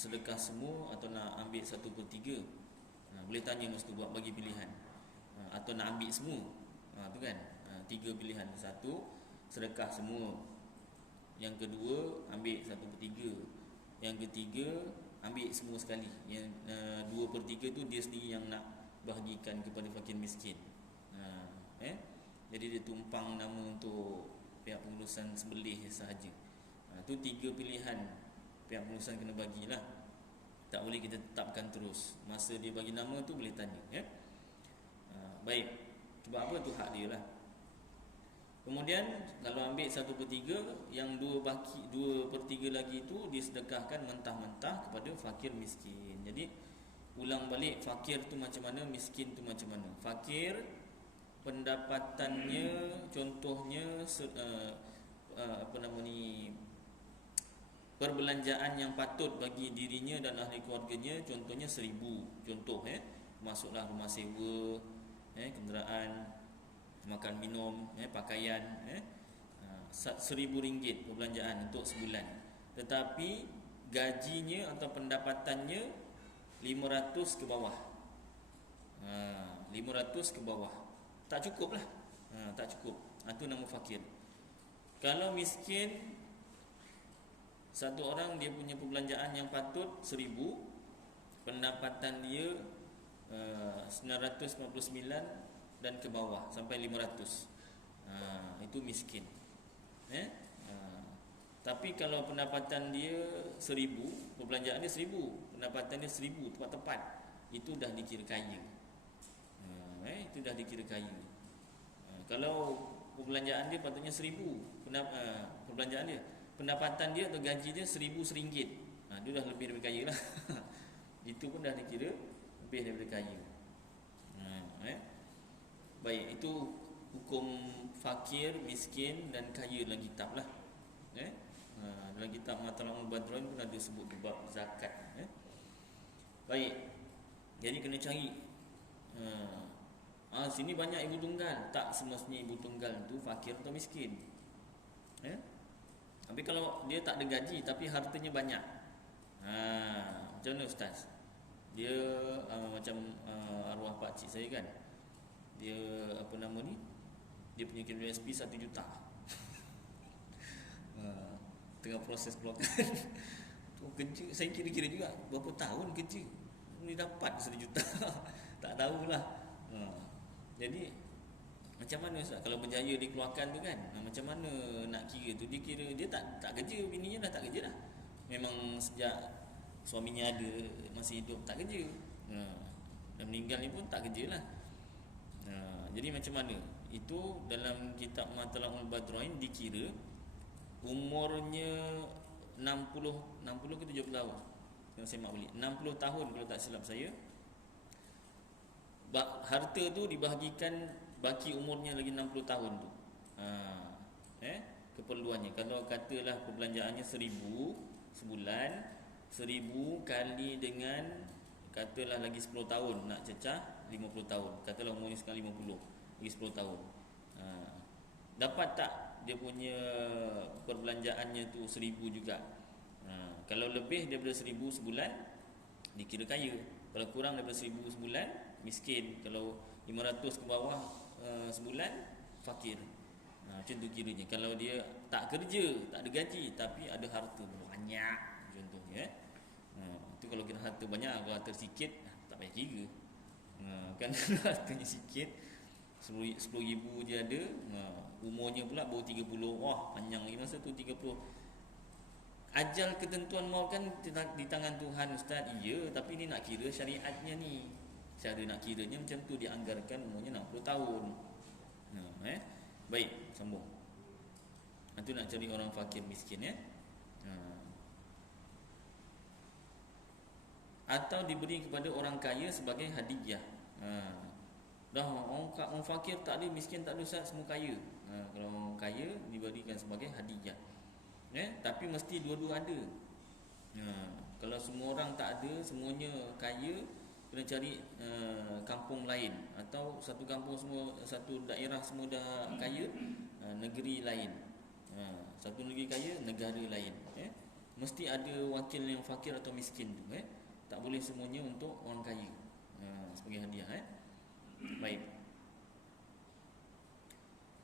sedekah semua atau nak ambil 1/3? Boleh tanya masa tu, buat bagi pilihan. Atau nak ambil semua, tu kan. 3 pilihan. Satu, sedekah semua. Yang kedua, ambil 1/3. Yang ketiga, ambil semua sekali. Yang 2/3 tu dia sendiri yang nak bahagikan kepada fakir miskin. Jadi dia tumpang nama untuk pihak pengurusan sembelih sahaja. Tu 3 pilihan pihak pengurusan kena bagilah. Tak boleh kita tetapkan terus. Masa dia bagi nama tu boleh tanya. Baik. Sebab apa tu hak dia lah. Kemudian kalau ambil 1/3, yang 2/3 lagi tu disedekahkan mentah-mentah kepada fakir miskin. Jadi ulang balik, fakir tu macam mana, miskin tu macam mana. Fakir pendapatannya contohnya perbelanjaan yang patut bagi dirinya dan ahli keluarganya, contohnya 1,000 contoh, masuklah rumah sewa, kenderaan, makan minum, pakaian, RM1,000 perbelanjaan untuk sebulan. Tetapi gajinya atau pendapatannya 500 ke bawah. 500 ke bawah. Tak cukup lah. Tak cukup. Itu nama fakir. Kalau miskin, satu orang dia punya perbelanjaan yang patut 1,000, pendapatan dia 999 dan ke bawah sampai 500. Itu miskin. Tapi kalau pendapatan dia 1,000, perbelanjaan dia 1,000, pendapatan dia 1,000 tepat-tepat, itu dah dikira kaya. Itu dah dikira kaya. Kalau perbelanjaan dia patutnya 1,000, perbelanjaan dia, pendapatan dia atau gaji dia 1,000 RM1, dia dah lebih daripada kaya lah. Itu pun dah dikira lebih daripada kaya. Baik, itu hukum fakir, miskin dan kaya dalam kitab lah. Dalam kitab Matala'ul Badroin pun ada sebut bab zakat. Baik, jadi kena cari. Sini banyak ibu tunggal. Tak semestinya ibu tunggal tu fakir atau miskin. Tapi kalau dia tak ada gaji tapi hartanya banyak, macam mana ustaz? Dia macam arwah pakcik saya kan, dia apa nama ni, dia punya KWSP 1 juta. Tengah proses keluarkan. Tu kerja, saya kira-kira juga berapa tahun kerja ni dapat 1 juta. Tak tahulah. Jadi macam mana Ustaz kalau berjaya dikeluarkan tu kan, macam mana nak kira tu? Dia kira dia tak kerja, bininya dah tak kerja dah. Memang sejak suaminya ada masih hidup tak kerja. Dan meninggal ni pun tak kerja lah. Jadi macam mana? Itu dalam kitab Matala'ul Badroin dikira umurnya 60 ke 70 tahun. Yang saya mak balik 60 tahun kalau tak silap saya. Harta tu dibahagikan baki umurnya lagi 60 tahun tu. Keperluannya. Kalau katalah perbelanjaannya 1,000 sebulan, 1,000 kali dengan katalah lagi 10 tahun nak cecah 50 tahun. Katalah umurnya sekarang 50, lagi 10 tahun. Dapat tak dia punya perbelanjaannya tu 1,000 juga? Kalau lebih daripada 1,000 sebulan dikira kaya. Kalau kurang daripada 1,000 sebulan miskin. Kalau 500 ke bawah sebulan fakir. Macam tu kiranya. Kalau dia tak kerja, tak ada gaji tapi ada harta banyak contohnya, itu kalau kira harta banyak. Kalau harta sikit tak payah kira. Kan hartanya sikit, 10,000 je ada, umurnya pula baru 30. Wah, panjang lagi masa tu 30. Ajal ketentuan maut kan di tangan Tuhan Ustaz. Ya, tapi ni nak kira syariatnya ni. Cara nak kiranya macam tu, dianggarkan umurnya 60 tahun. Baik, sambung. Itu nak cari orang fakir miskin atau diberi kepada orang kaya sebagai hadiah. Dah orang fakir tak ada, miskin tak ada Ustaz, semua kaya. Kalau orang kaya diberikan sebagai hadiah. Tapi mesti dua-dua ada. Kalau semua orang tak ada, semuanya kaya, kena cari kampung lain. Atau satu kampung semua, satu daerah semua dah kaya, negeri lain. Satu negeri kaya, negara lain. Mesti ada wakil yang fakir atau miskin tu. Tak boleh semuanya untuk orang kaya sebagai hadiah. Baik.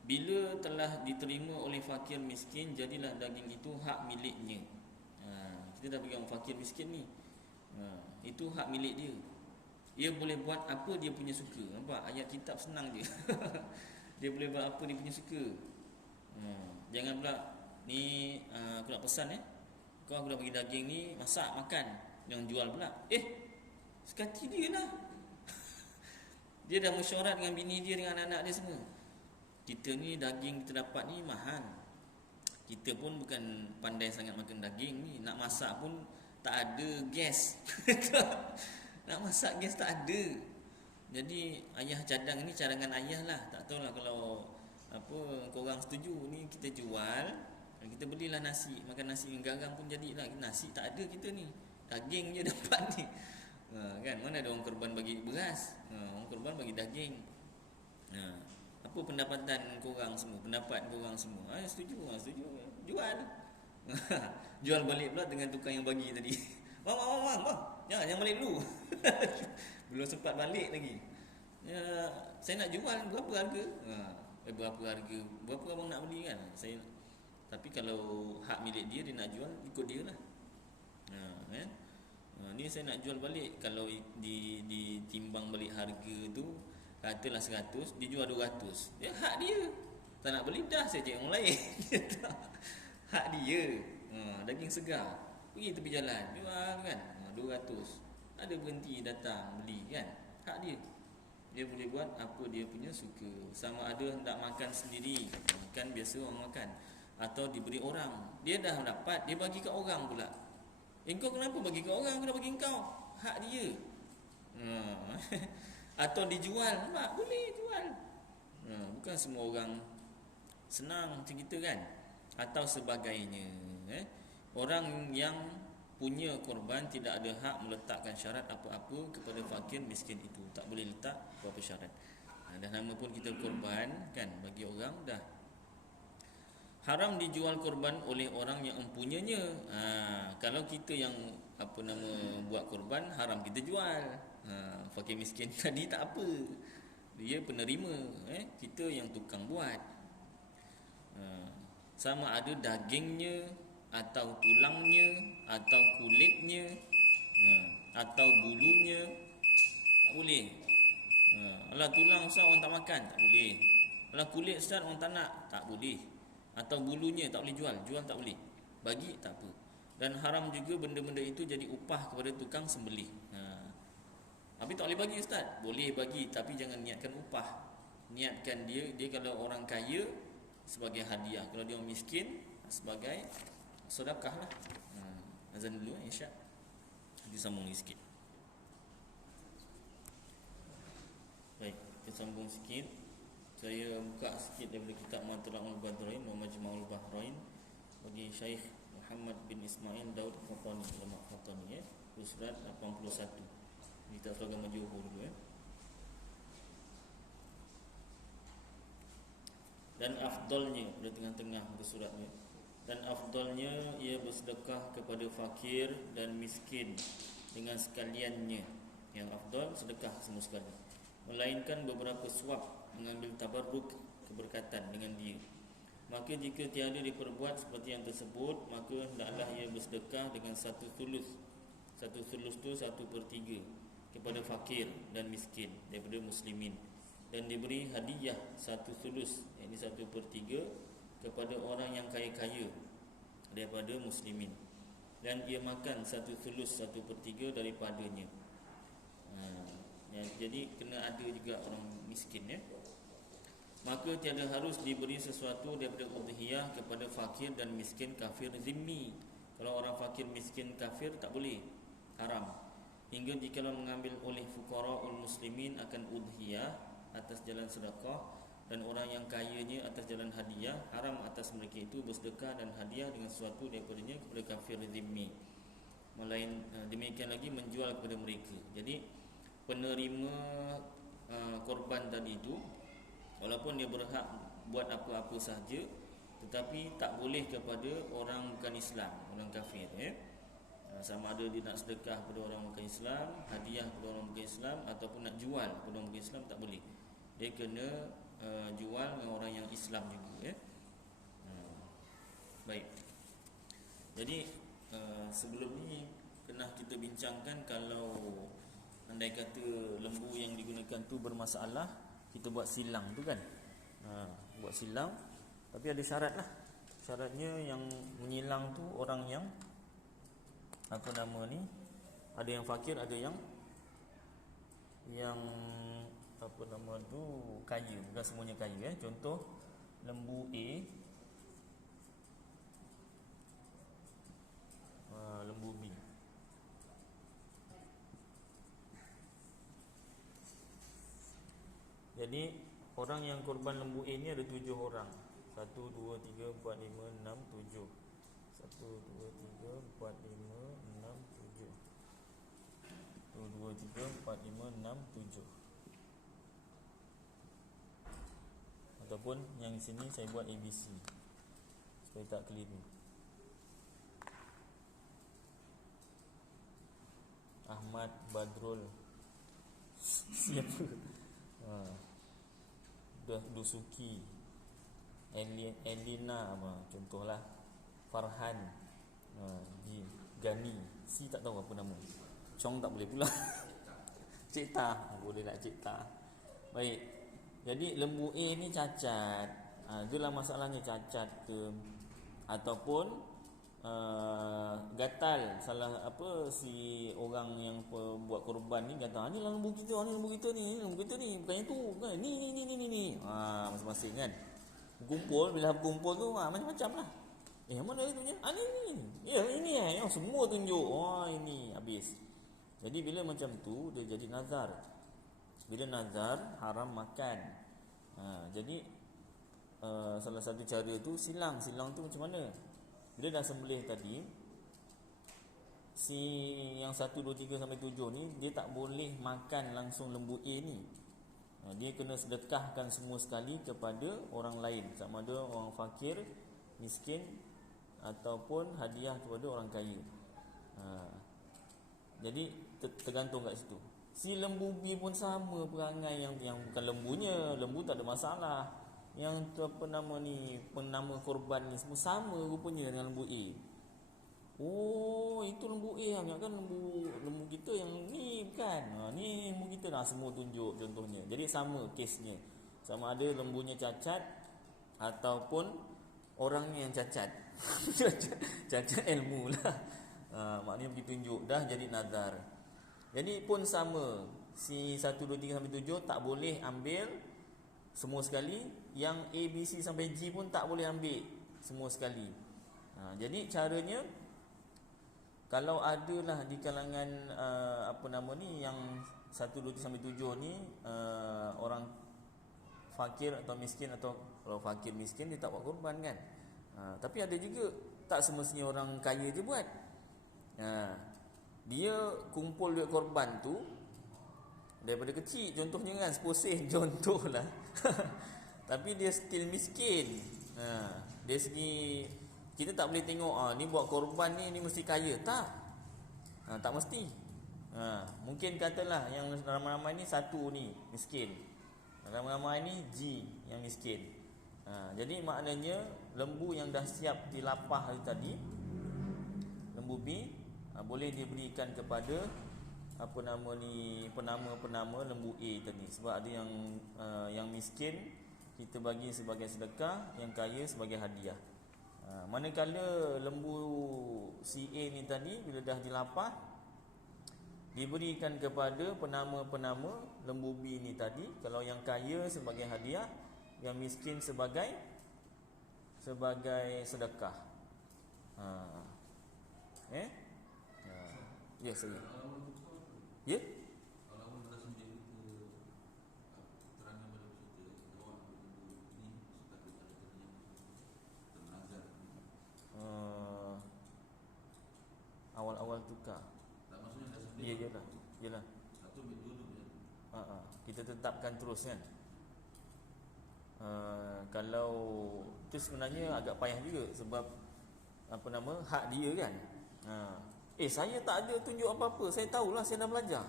Bila telah diterima oleh fakir miskin, jadilah daging itu hak miliknya. Kita dah bagi orang fakir miskin ni, itu hak milik dia. Dia boleh buat apa dia punya suka. Nampak? Ayat kitab senang je. Dia boleh buat apa dia punya suka. Jangan pula ni aku nak pesan kau aku dah bagi daging ni, masak makan, jangan jual pula. Sekati dia lah. Dia dah mesyuarat dengan bini dia, dengan anak-anak dia semua. Kita ni daging kita dapat ni mahal. Kita pun bukan pandai sangat makan daging ni. Nak masak pun tak ada gas. Nak masak gas tak ada. Jadi ayah cadang ni cadangan ayah lah. Tak tahulah kalau apa korang setuju ni kita jual. Kita kita belilah nasi, makan nasi dengan garam pun jadilah. Nasi tak ada kita ni, daging je dapat ni. Kan, mana ada orang korban bagi beras, orang korban bagi daging. Apa pendapatan korang semua, pendapat korang semua? Setuju, setuju, jual. Jual balik pula dengan tukang yang bagi tadi. Bang, jangan balik dulu. Belum sempat balik lagi. Saya nak jual, berapa harga? Berapa harga, berapa abang nak beli kan? Tapi kalau hak milik dia, dia nak jual, ikut dia lah. Kan? Ni saya nak jual balik. Kalau ditimbang balik harga tu, katalah 100, dia jual 200. Dia hak dia. Tak nak beli dah, saya cari orang lain. Hak dia. Daging segar, pergi tepi jalan, jual kan, 200. Ada berhenti datang beli kan, hak dia. Dia boleh buat apa dia punya suka. Sama ada hendak makan sendiri, kan biasa orang makan, atau diberi orang. Dia dah dapat, dia bagi kat orang pula. Engkau kenapa bagi kat orang, aku dah bagi engkau. Hak dia. Atau dijual, mak boleh jual. Bukan semua orang senang macam kita kan. Atau sebagainya. Orang yang punya korban tidak ada hak meletakkan syarat apa-apa kepada fakir miskin itu. Tak boleh letak apa-apa syarat. Dah nama pun kita korban kan, bagi orang dah. Haram dijual korban oleh orang yang mempunyainya. Kalau kita yang buat korban, haram kita jual. Fakir miskin tadi tak apa, dia penerima, kita yang tukang buat. Sama ada dagingnya, atau tulangnya, atau kulitnya, atau bulunya, tak boleh. Alah tulang Ustaz orang tak makan, tak boleh. Alah kulit Ustaz orang tak nak, tak boleh. Atau bulunya tak boleh jual, tak boleh. Bagi tak apa. Dan haram juga benda-benda itu jadi upah kepada tukang sembelih. Tapi tak boleh bagi Ustaz. Boleh bagi, tapi jangan niatkan upah. Niatkan dia kalau orang kaya sebagai hadiah, kalau dia orang miskin sebagai sedekah lah. Azan dulu insya. Disambung sikit. Baik, kita sambung sikit. Saya buka sikit daripada kitab Matla'ul Badrain wa Majma'ul Bahrain bagi Syekh Muhammad bin Ismail Daud Khatani, ulama Khatani, surat 81. Kita slogan maju dulu Dan afdalnya, pada tengah-tengah muka suratnya. Dan afdalnya ia bersedekah kepada fakir dan miskin dengan sekaliannya. Yang afdal sedekah semua sekali, melainkan beberapa suap, mengambil tabarruk, keberkatan dengan dia. Maka jika tiada diperbuat seperti yang tersebut, maka hendaklah ia bersedekah dengan 1/3. 1/3 tu 1/3 kepada fakir dan miskin daripada muslimin, dan diberi hadiah 1/3, yakni 1/3 kepada orang yang kaya-kaya daripada muslimin, dan ia makan 1/3 1/3 daripadanya. Jadi kena ada juga orang miskin Maka tiada harus diberi sesuatu daripada udhiyah kepada fakir dan miskin kafir zimmi. Kalau orang fakir miskin kafir tak boleh, haram. Hingga jikalau mengambil oleh fuqara'ul muslimin akan udhiyah atas jalan sedekah, dan orang yang kayanya atas jalan hadiah, haram atas mereka itu bersedekah dan hadiah dengan sesuatu daripadanya kepada kafir zimmi. Demikian lagi menjual kepada mereka. Jadi penerima korban tadi itu, walaupun dia berhak buat apa-apa sahaja, tetapi tak boleh kepada orang bukan Islam, orang kafir sama ada dia nak sedekah kepada orang bukan Islam, hadiah kepada orang bukan Islam, ataupun nak jual kepada orang bukan Islam, tak boleh. Dia kena jual dengan orang yang Islam juga Baik. Jadi sebelum ni pernah kita bincangkan, kalau andai kata lembu yang digunakan tu bermasalah, kita buat silang tu kan, buat silang, tapi ada syarat lah. Syaratnya yang menyilang tu orang yang ada yang fakir, ada yang kaya. Bukan semuanya kaya Contoh lembu A, lembu B. Jadi orang yang korban lembu A ni ada 7 orang. 1, 2, 3, 4, 5, 6, 7. 3, 4, 5, 6, 7. 1, 2, 3, 4, 5, 6, 7. Ataupun yang sini saya buat ABC supaya tak keliru. Ahmad Badrul. Siapa? Dusuki, Elina apa contohlah. Farhan, Gani. Si tak tahu apa nama. Chong tak boleh pula. Cik Ta boleh tak Cik Ta. Baik. Jadi lembu A ni cacat. Itulah masalahnya, cacat ke ataupun gatal. Salah apa, si orang yang buat korban ni kata, ni lah lembu kita, ni lembu kita ni, lembu kita ni, bukan yang tu kan, ni. Masing-masing kan kumpul. Bila kumpul tu macam-macam lah. Yang mana itu je? Ni. Ya, ini yang semua tunjuk. Ini habis. Jadi bila macam tu dia jadi nazar. Bila nazar haram makan. Jadi salah satu cara tu silang tu macam mana? Bila dah sembelih tadi, si yang 1, 2, 3 sampai 7 ni dia tak boleh makan langsung lembu A ni. Dia kena sedekahkan semua sekali kepada orang lain, sama ada orang fakir, miskin ataupun hadiah kepada orang kaya. Jadi tergantung kat situ. Si lembu B pun sama perangai, yang bukan lembunya. Lembu tak ada masalah. Yang apa nama ni, penama korban ni semua sama rupanya dengan lembu A. Oh, itu lembu A kan lembu kita yang ni bukan. Ni lembu kita dah semua tunjuk contohnya. Jadi sama kesnya. Sama ada lembunya cacat ataupun orangnya yang cacat. Cacat ilmu lah. Maknanya pergi tunjuk dah jadi nazar. Jadi pun sama, si 1, 2, 3 sampai 7 tak boleh ambil semua sekali. Yang A, B, C sampai G pun tak boleh ambil semua sekali. Jadi caranya, kalau adalah di kalangan apa nama ni, yang 1, 2, 3 sampai 7 ni orang fakir atau miskin, atau kalau fakir miskin dia tak buat korban kan. Tapi ada juga tak semestinya orang kaya je buat. Dia kumpul duit korban tu daripada kecil, contohnya kan 10 sen contohlah. Tapi dia still miskin. Dari segi kita tak boleh tengok ni buat korban ni mesti kaya. Tak mesti. Mungkin katalah yang ramai-ramai ni 1 ni miskin, ramai-ramai ni G yang miskin. Jadi maknanya lembu yang dah siap dilapah tadi, lembu B, boleh diberikan kepada apa nama ni, penama lembu A tadi. Sebab ada yang miskin kita bagi sebagai sedekah, yang kaya sebagai hadiah. Manakala lembu si A ni tadi bila dah dilapah, diberikan kepada penama lembu B ni tadi. Kalau yang kaya sebagai hadiah, yang miskin sebagai sedekah. Ya, saya. Ya? Awal-awal tukar. Yalah. Kita tetapkan terus kan. Kalau itu sebenarnya agak payah juga, sebab apa nama, hak dia kan. Saya tak ada tunjuk apa-apa, saya tahulah, saya dah belajar.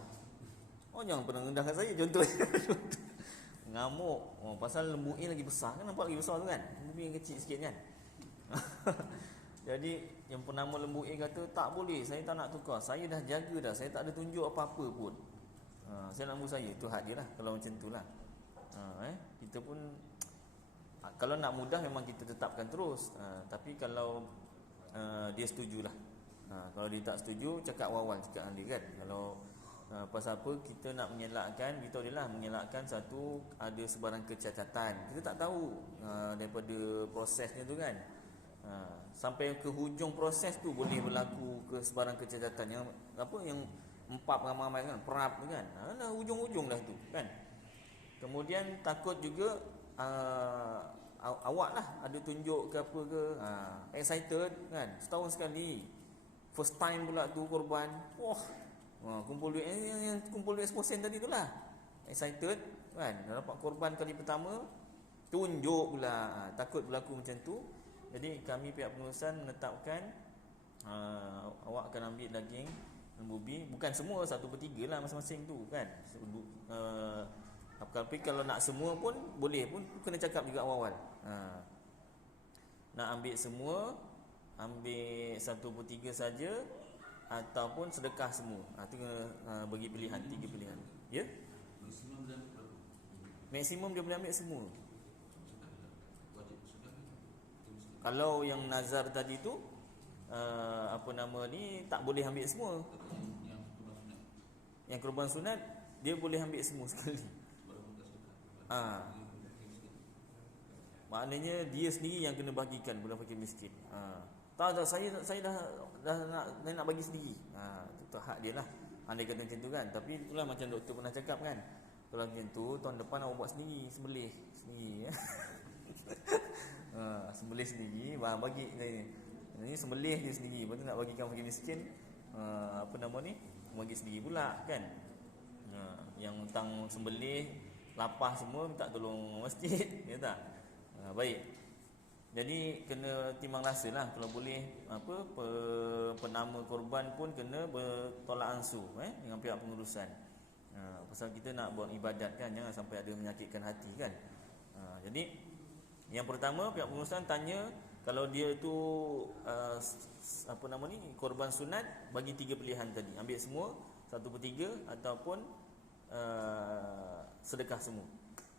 Jangan pernah rendahkan saya contohnya. Ngamuk. Pasal lembu A lagi besar kan, nampak lagi besar tu kan. Lembu B yang kecil sikit kan. Jadi yang penama lembu A kata tak boleh, saya tak nak tukar, saya dah jaga dah, saya tak ada tunjuk apa-apa pun. Saya nak lembu saya, tu hak dia lah. Kalau macam tu lah. Kita pun kalau nak mudah memang kita tetapkan terus. Tapi kalau dia setujulah. Kalau dia tak setuju, cakap awal cakap dia kan. Kalau pasal apa kita nak mengelakkan, beritahu dia lah, mengelakkan satu, ada sebarang kecacatan. Kita tak tahu daripada prosesnya tu kan. Sampai ke hujung proses tu boleh berlaku ke sebarang kecacatan yang apa, yang empap ramai-ramai kan, perap tu kan. Dah hujung-hujung dah tu kan. Kemudian takut juga awak lah ada tunjuk ke apa ke, excited kan, setahun sekali first time pula tu korban. Wah, kumpul duit yang kumpul duit 10% tadi tu lah. Excited kan, dah dapat korban kali pertama, tunjuk pula. Takut berlaku macam tu. Jadi kami pihak pengurusan menetapkan awak akan ambil daging lembu bi, bukan semua, 1/3 lah masing-masing tu kan. Tapi kalau nak semua pun boleh, pun kena cakap juga awal-awal. Nak ambil semua, ambil 1/3 saja ataupun sedekah semua. Itu kena bagi pilihan, 3 pilihan. Ya? Maksimum dia boleh ambil semua. Kalau yang nazar tadi tu tak boleh ambil semua. Yang korban sunat dia boleh ambil semua sekali. Maknanya dia sendiri yang kena bagikan kepada fakir miskin. Tak, saya nak bagi sendiri. Itu hak dia lah. Andai kata macam tu kan. Tapi itulah macam doktor pernah cakap kan, kalau macam tu tahun depan awak buat sendiri, sembelih sendiri. Sembelih sendiri, bagi ini sembelih dia sendiri. Lepas tu nak bagikan fakir miskin, bagi sendiri pula kan. Yang hutang sembelih, lapah semua minta tolong masjid. Ya tak? Baik. Jadi kena timbang rasa lah. Kalau boleh penama korban pun kena bertolak ansur dengan pihak pengurusan. Pasal kita nak buat ibadat kan, jangan sampai ada menyakitkan hati kan. Jadi yang pertama pihak pengurusan tanya, kalau dia tu korban sunat, bagi 3 pilihan tadi, ambil semua 1/3 ataupun sedekah semua.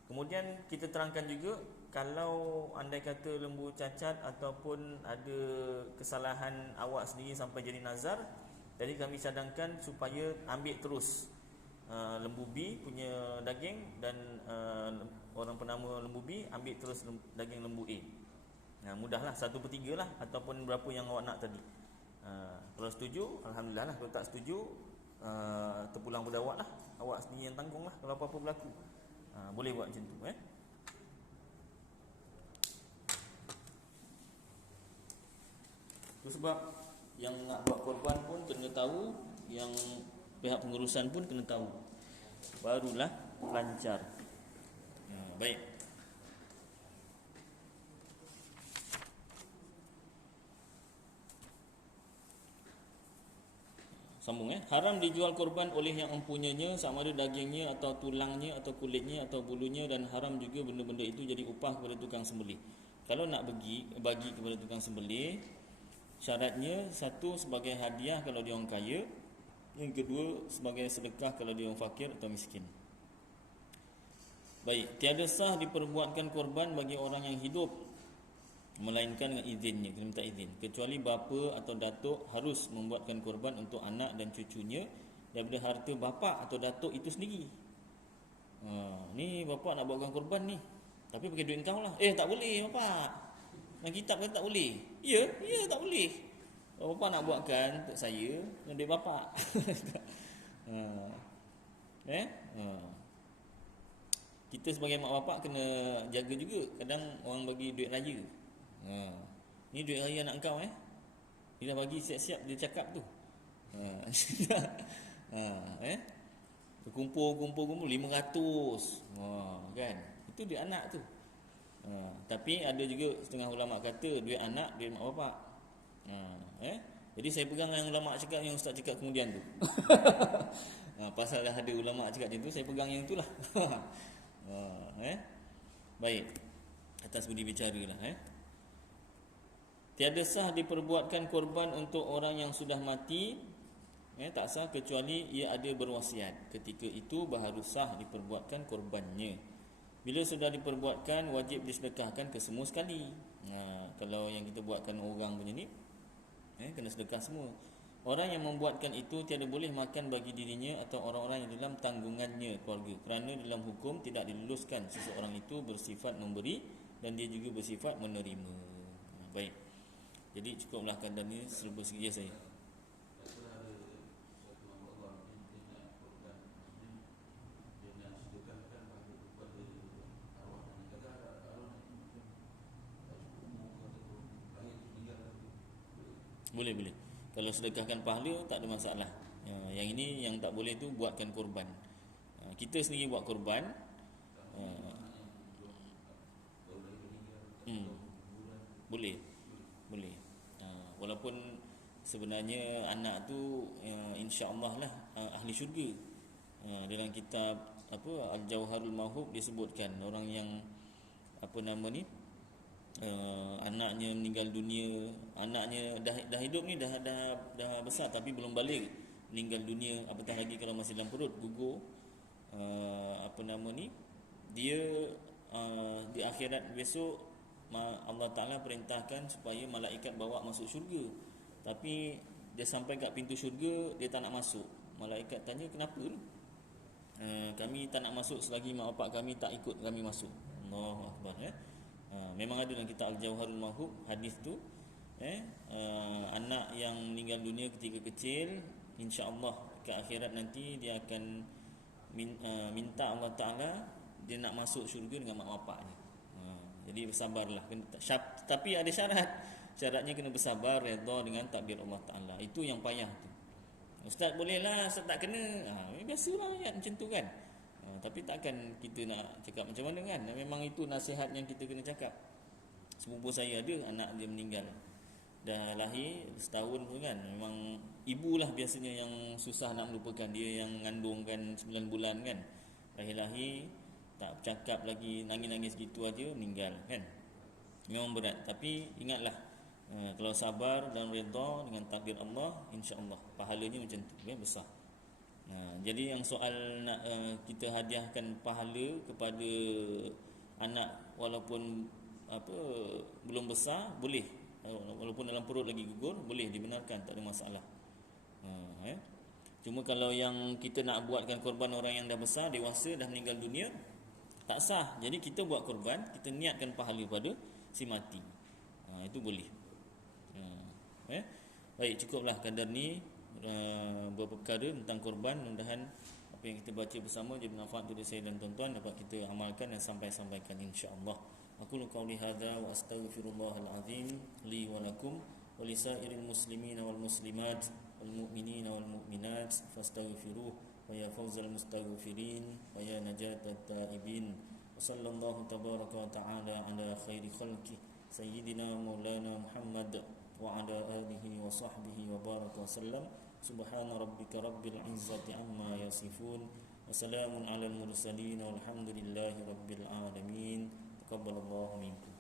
Kemudian kita terangkan juga, kalau andai kata lembu cacat ataupun ada kesalahan awak sendiri sampai jadi nazar, jadi kami cadangkan supaya ambil terus lembu B punya daging, dan orang penama lembu B ambil terus daging lembu A. Mudahlah, 1/3 lah ataupun berapa yang awak nak tadi. Kalau setuju, alhamdulillah lah. Kalau tak setuju, terpulang pada awak lah. Awak sendiri yang tanggung lah kalau apa-apa berlaku. Boleh buat macam tu. Itu sebab yang nak buat korban pun kena tahu, yang pihak pengurusan pun kena tahu, barulah lancar. Baik. Sambung Haram dijual korban oleh yang mempunyainya, sama ada dagingnya atau tulangnya atau kulitnya atau bulunya, dan haram juga benda-benda itu jadi upah kepada tukang sembelih. Kalau nak bagi kepada tukang sembelih, syaratnya, satu, sebagai hadiah kalau dia orang kaya, yang kedua sebagai sedekah kalau dia orang fakir atau miskin. Baik, tiada sah diperbuatkan korban bagi orang yang hidup melainkan dengan izinnya, kena minta izin. Kecuali bapa atau datuk harus membuatkan korban untuk anak dan cucunya daripada harta bapa atau datuk itu sendiri. Ni bapa nak buatkan korban ni, tapi pakai duit kau lah. Tak boleh bapa. Dalam kitab kata tak boleh. Ya tak boleh. Kalau bapa nak buatkan untuk saya, dengan duit bapa. Kita sebagai mak bapak kena jaga juga. Kadang orang bagi duit raya. Ni duit raya anak kau dia dah bagi siap-siap, dia cakap tu. Kumpul 500. Kan? Itu duit anak tu. Tapi ada juga setengah ulama kata duit anak, duit mak bapak. Jadi saya pegang yang ulama cakap, yang ustaz cakap kemudian tu. Pasal dah ada ulama cakap macam tu, saya pegang yang itulah. Baik. Atas budi bicara lah. Tiada sah diperbuatkan korban untuk orang yang sudah mati. Tak sah kecuali ia ada berwasiat. Ketika itu baharu sah diperbuatkan korbannya. Bila sudah diperbuatkan, wajib disedekahkan ke semua sekali. Kalau yang kita buatkan orang punya ni, kena sedekah semua. Orang yang membuatkan itu tiada boleh makan bagi dirinya atau orang-orang yang dalam tanggungannya keluarga, kerana dalam hukum tidak diluluskan seseorang itu bersifat memberi dan dia juga bersifat menerima. Baik. Jadi cukuplah kadar ni serba segi saya. Boleh. Kalau sedekahkan pahala tak ada masalah. Yang ini yang tak boleh tu buatkan korban. Kita sendiri buat korban. Boleh. Boleh. Walaupun sebenarnya anak tu insya-Allah lah ahli syurga. Dalam kitab Al-Jauharul Mahub disebutkan orang yang anaknya meninggal dunia, anaknya dah hidup ni dah besar tapi belum balik, meninggal dunia, apatah lagi kalau masih dalam perut gugur, dia di akhirat besok Allah Ta'ala perintahkan supaya malaikat bawa masuk syurga. Tapi dia sampai kat pintu syurga, dia tak nak masuk. Malaikat tanya, kenapa ni? Kami tak nak masuk selagi mak bapak kami tak ikut kami masuk. Allahu Akbar. Memang ada dalam kitab Al-Jauharul Mahub hadis tu, anak yang meninggal dunia ketika kecil, insya-Allah ke akhirat nanti dia akan minta Allah Ta'ala dia nak masuk syurga dengan mak bapaknya. Jadi bersabarlah. Tapi ada syarat. Syaratnya kena bersabar, redha dengan takdir Allah Ta'ala. Itu yang payah tu. Ustaz bolehlah, Ustaz tak kena. Biasalah ayat macam tu kan. Tapi takkan kita nak cakap macam mana kan. Memang itu nasihat yang kita kena cakap. Sepupu saya ada anak dia meninggal, dah lahir setahun pun kan. Memang ibulah biasanya yang susah nak melupakan. Dia yang ngandungkan 9 bulan kan. Lahir-lahir tak bercakap lagi, nangis-nangis gitu aja meninggal kan. Memang berat. Tapi ingatlah, kalau sabar dan redha dengan takdir Allah, insya-Allah pahalanya macam tu kan, besar. Jadi yang soal nak kita hadiahkan pahala kepada anak walaupun belum besar, boleh. Walaupun dalam perut lagi gugur, boleh, dibenarkan, tak ada masalah. Cuma kalau yang kita nak buatkan korban orang yang dah besar, dewasa, dah meninggal dunia, tak sah. Jadi kita buat korban, kita niatkan pahala pada si mati. Itu boleh. Baik, cukuplah kadar ni beberapa perkara tentang korban. Mudah-mudahan apa yang kita baca bersama jadi bermanfaat untuk saya dan tuan-tuan, dapat kita amalkan dan sampaikan insya-Allah. Aku qauli hadza wa astaghfirullahal azim li wa lakum wa lisairil muslimina wal muslimat wal mu'minina wal mu'minat fastaghfiruh wa ya fawzal mustaghfirin wa ya najatat taibin. Wa sallallahu tabaraka wa ta'ala ala khairi khalqi sayyidina maulana Muhammad wa ala alihi wa sahbihi wa baraka wa sallam. Subhana rabbika rabbil izzati amma yasifun wa salamun alal mursalin walhamdulillahi rabbil alamin. Taqabbalallahu minkum.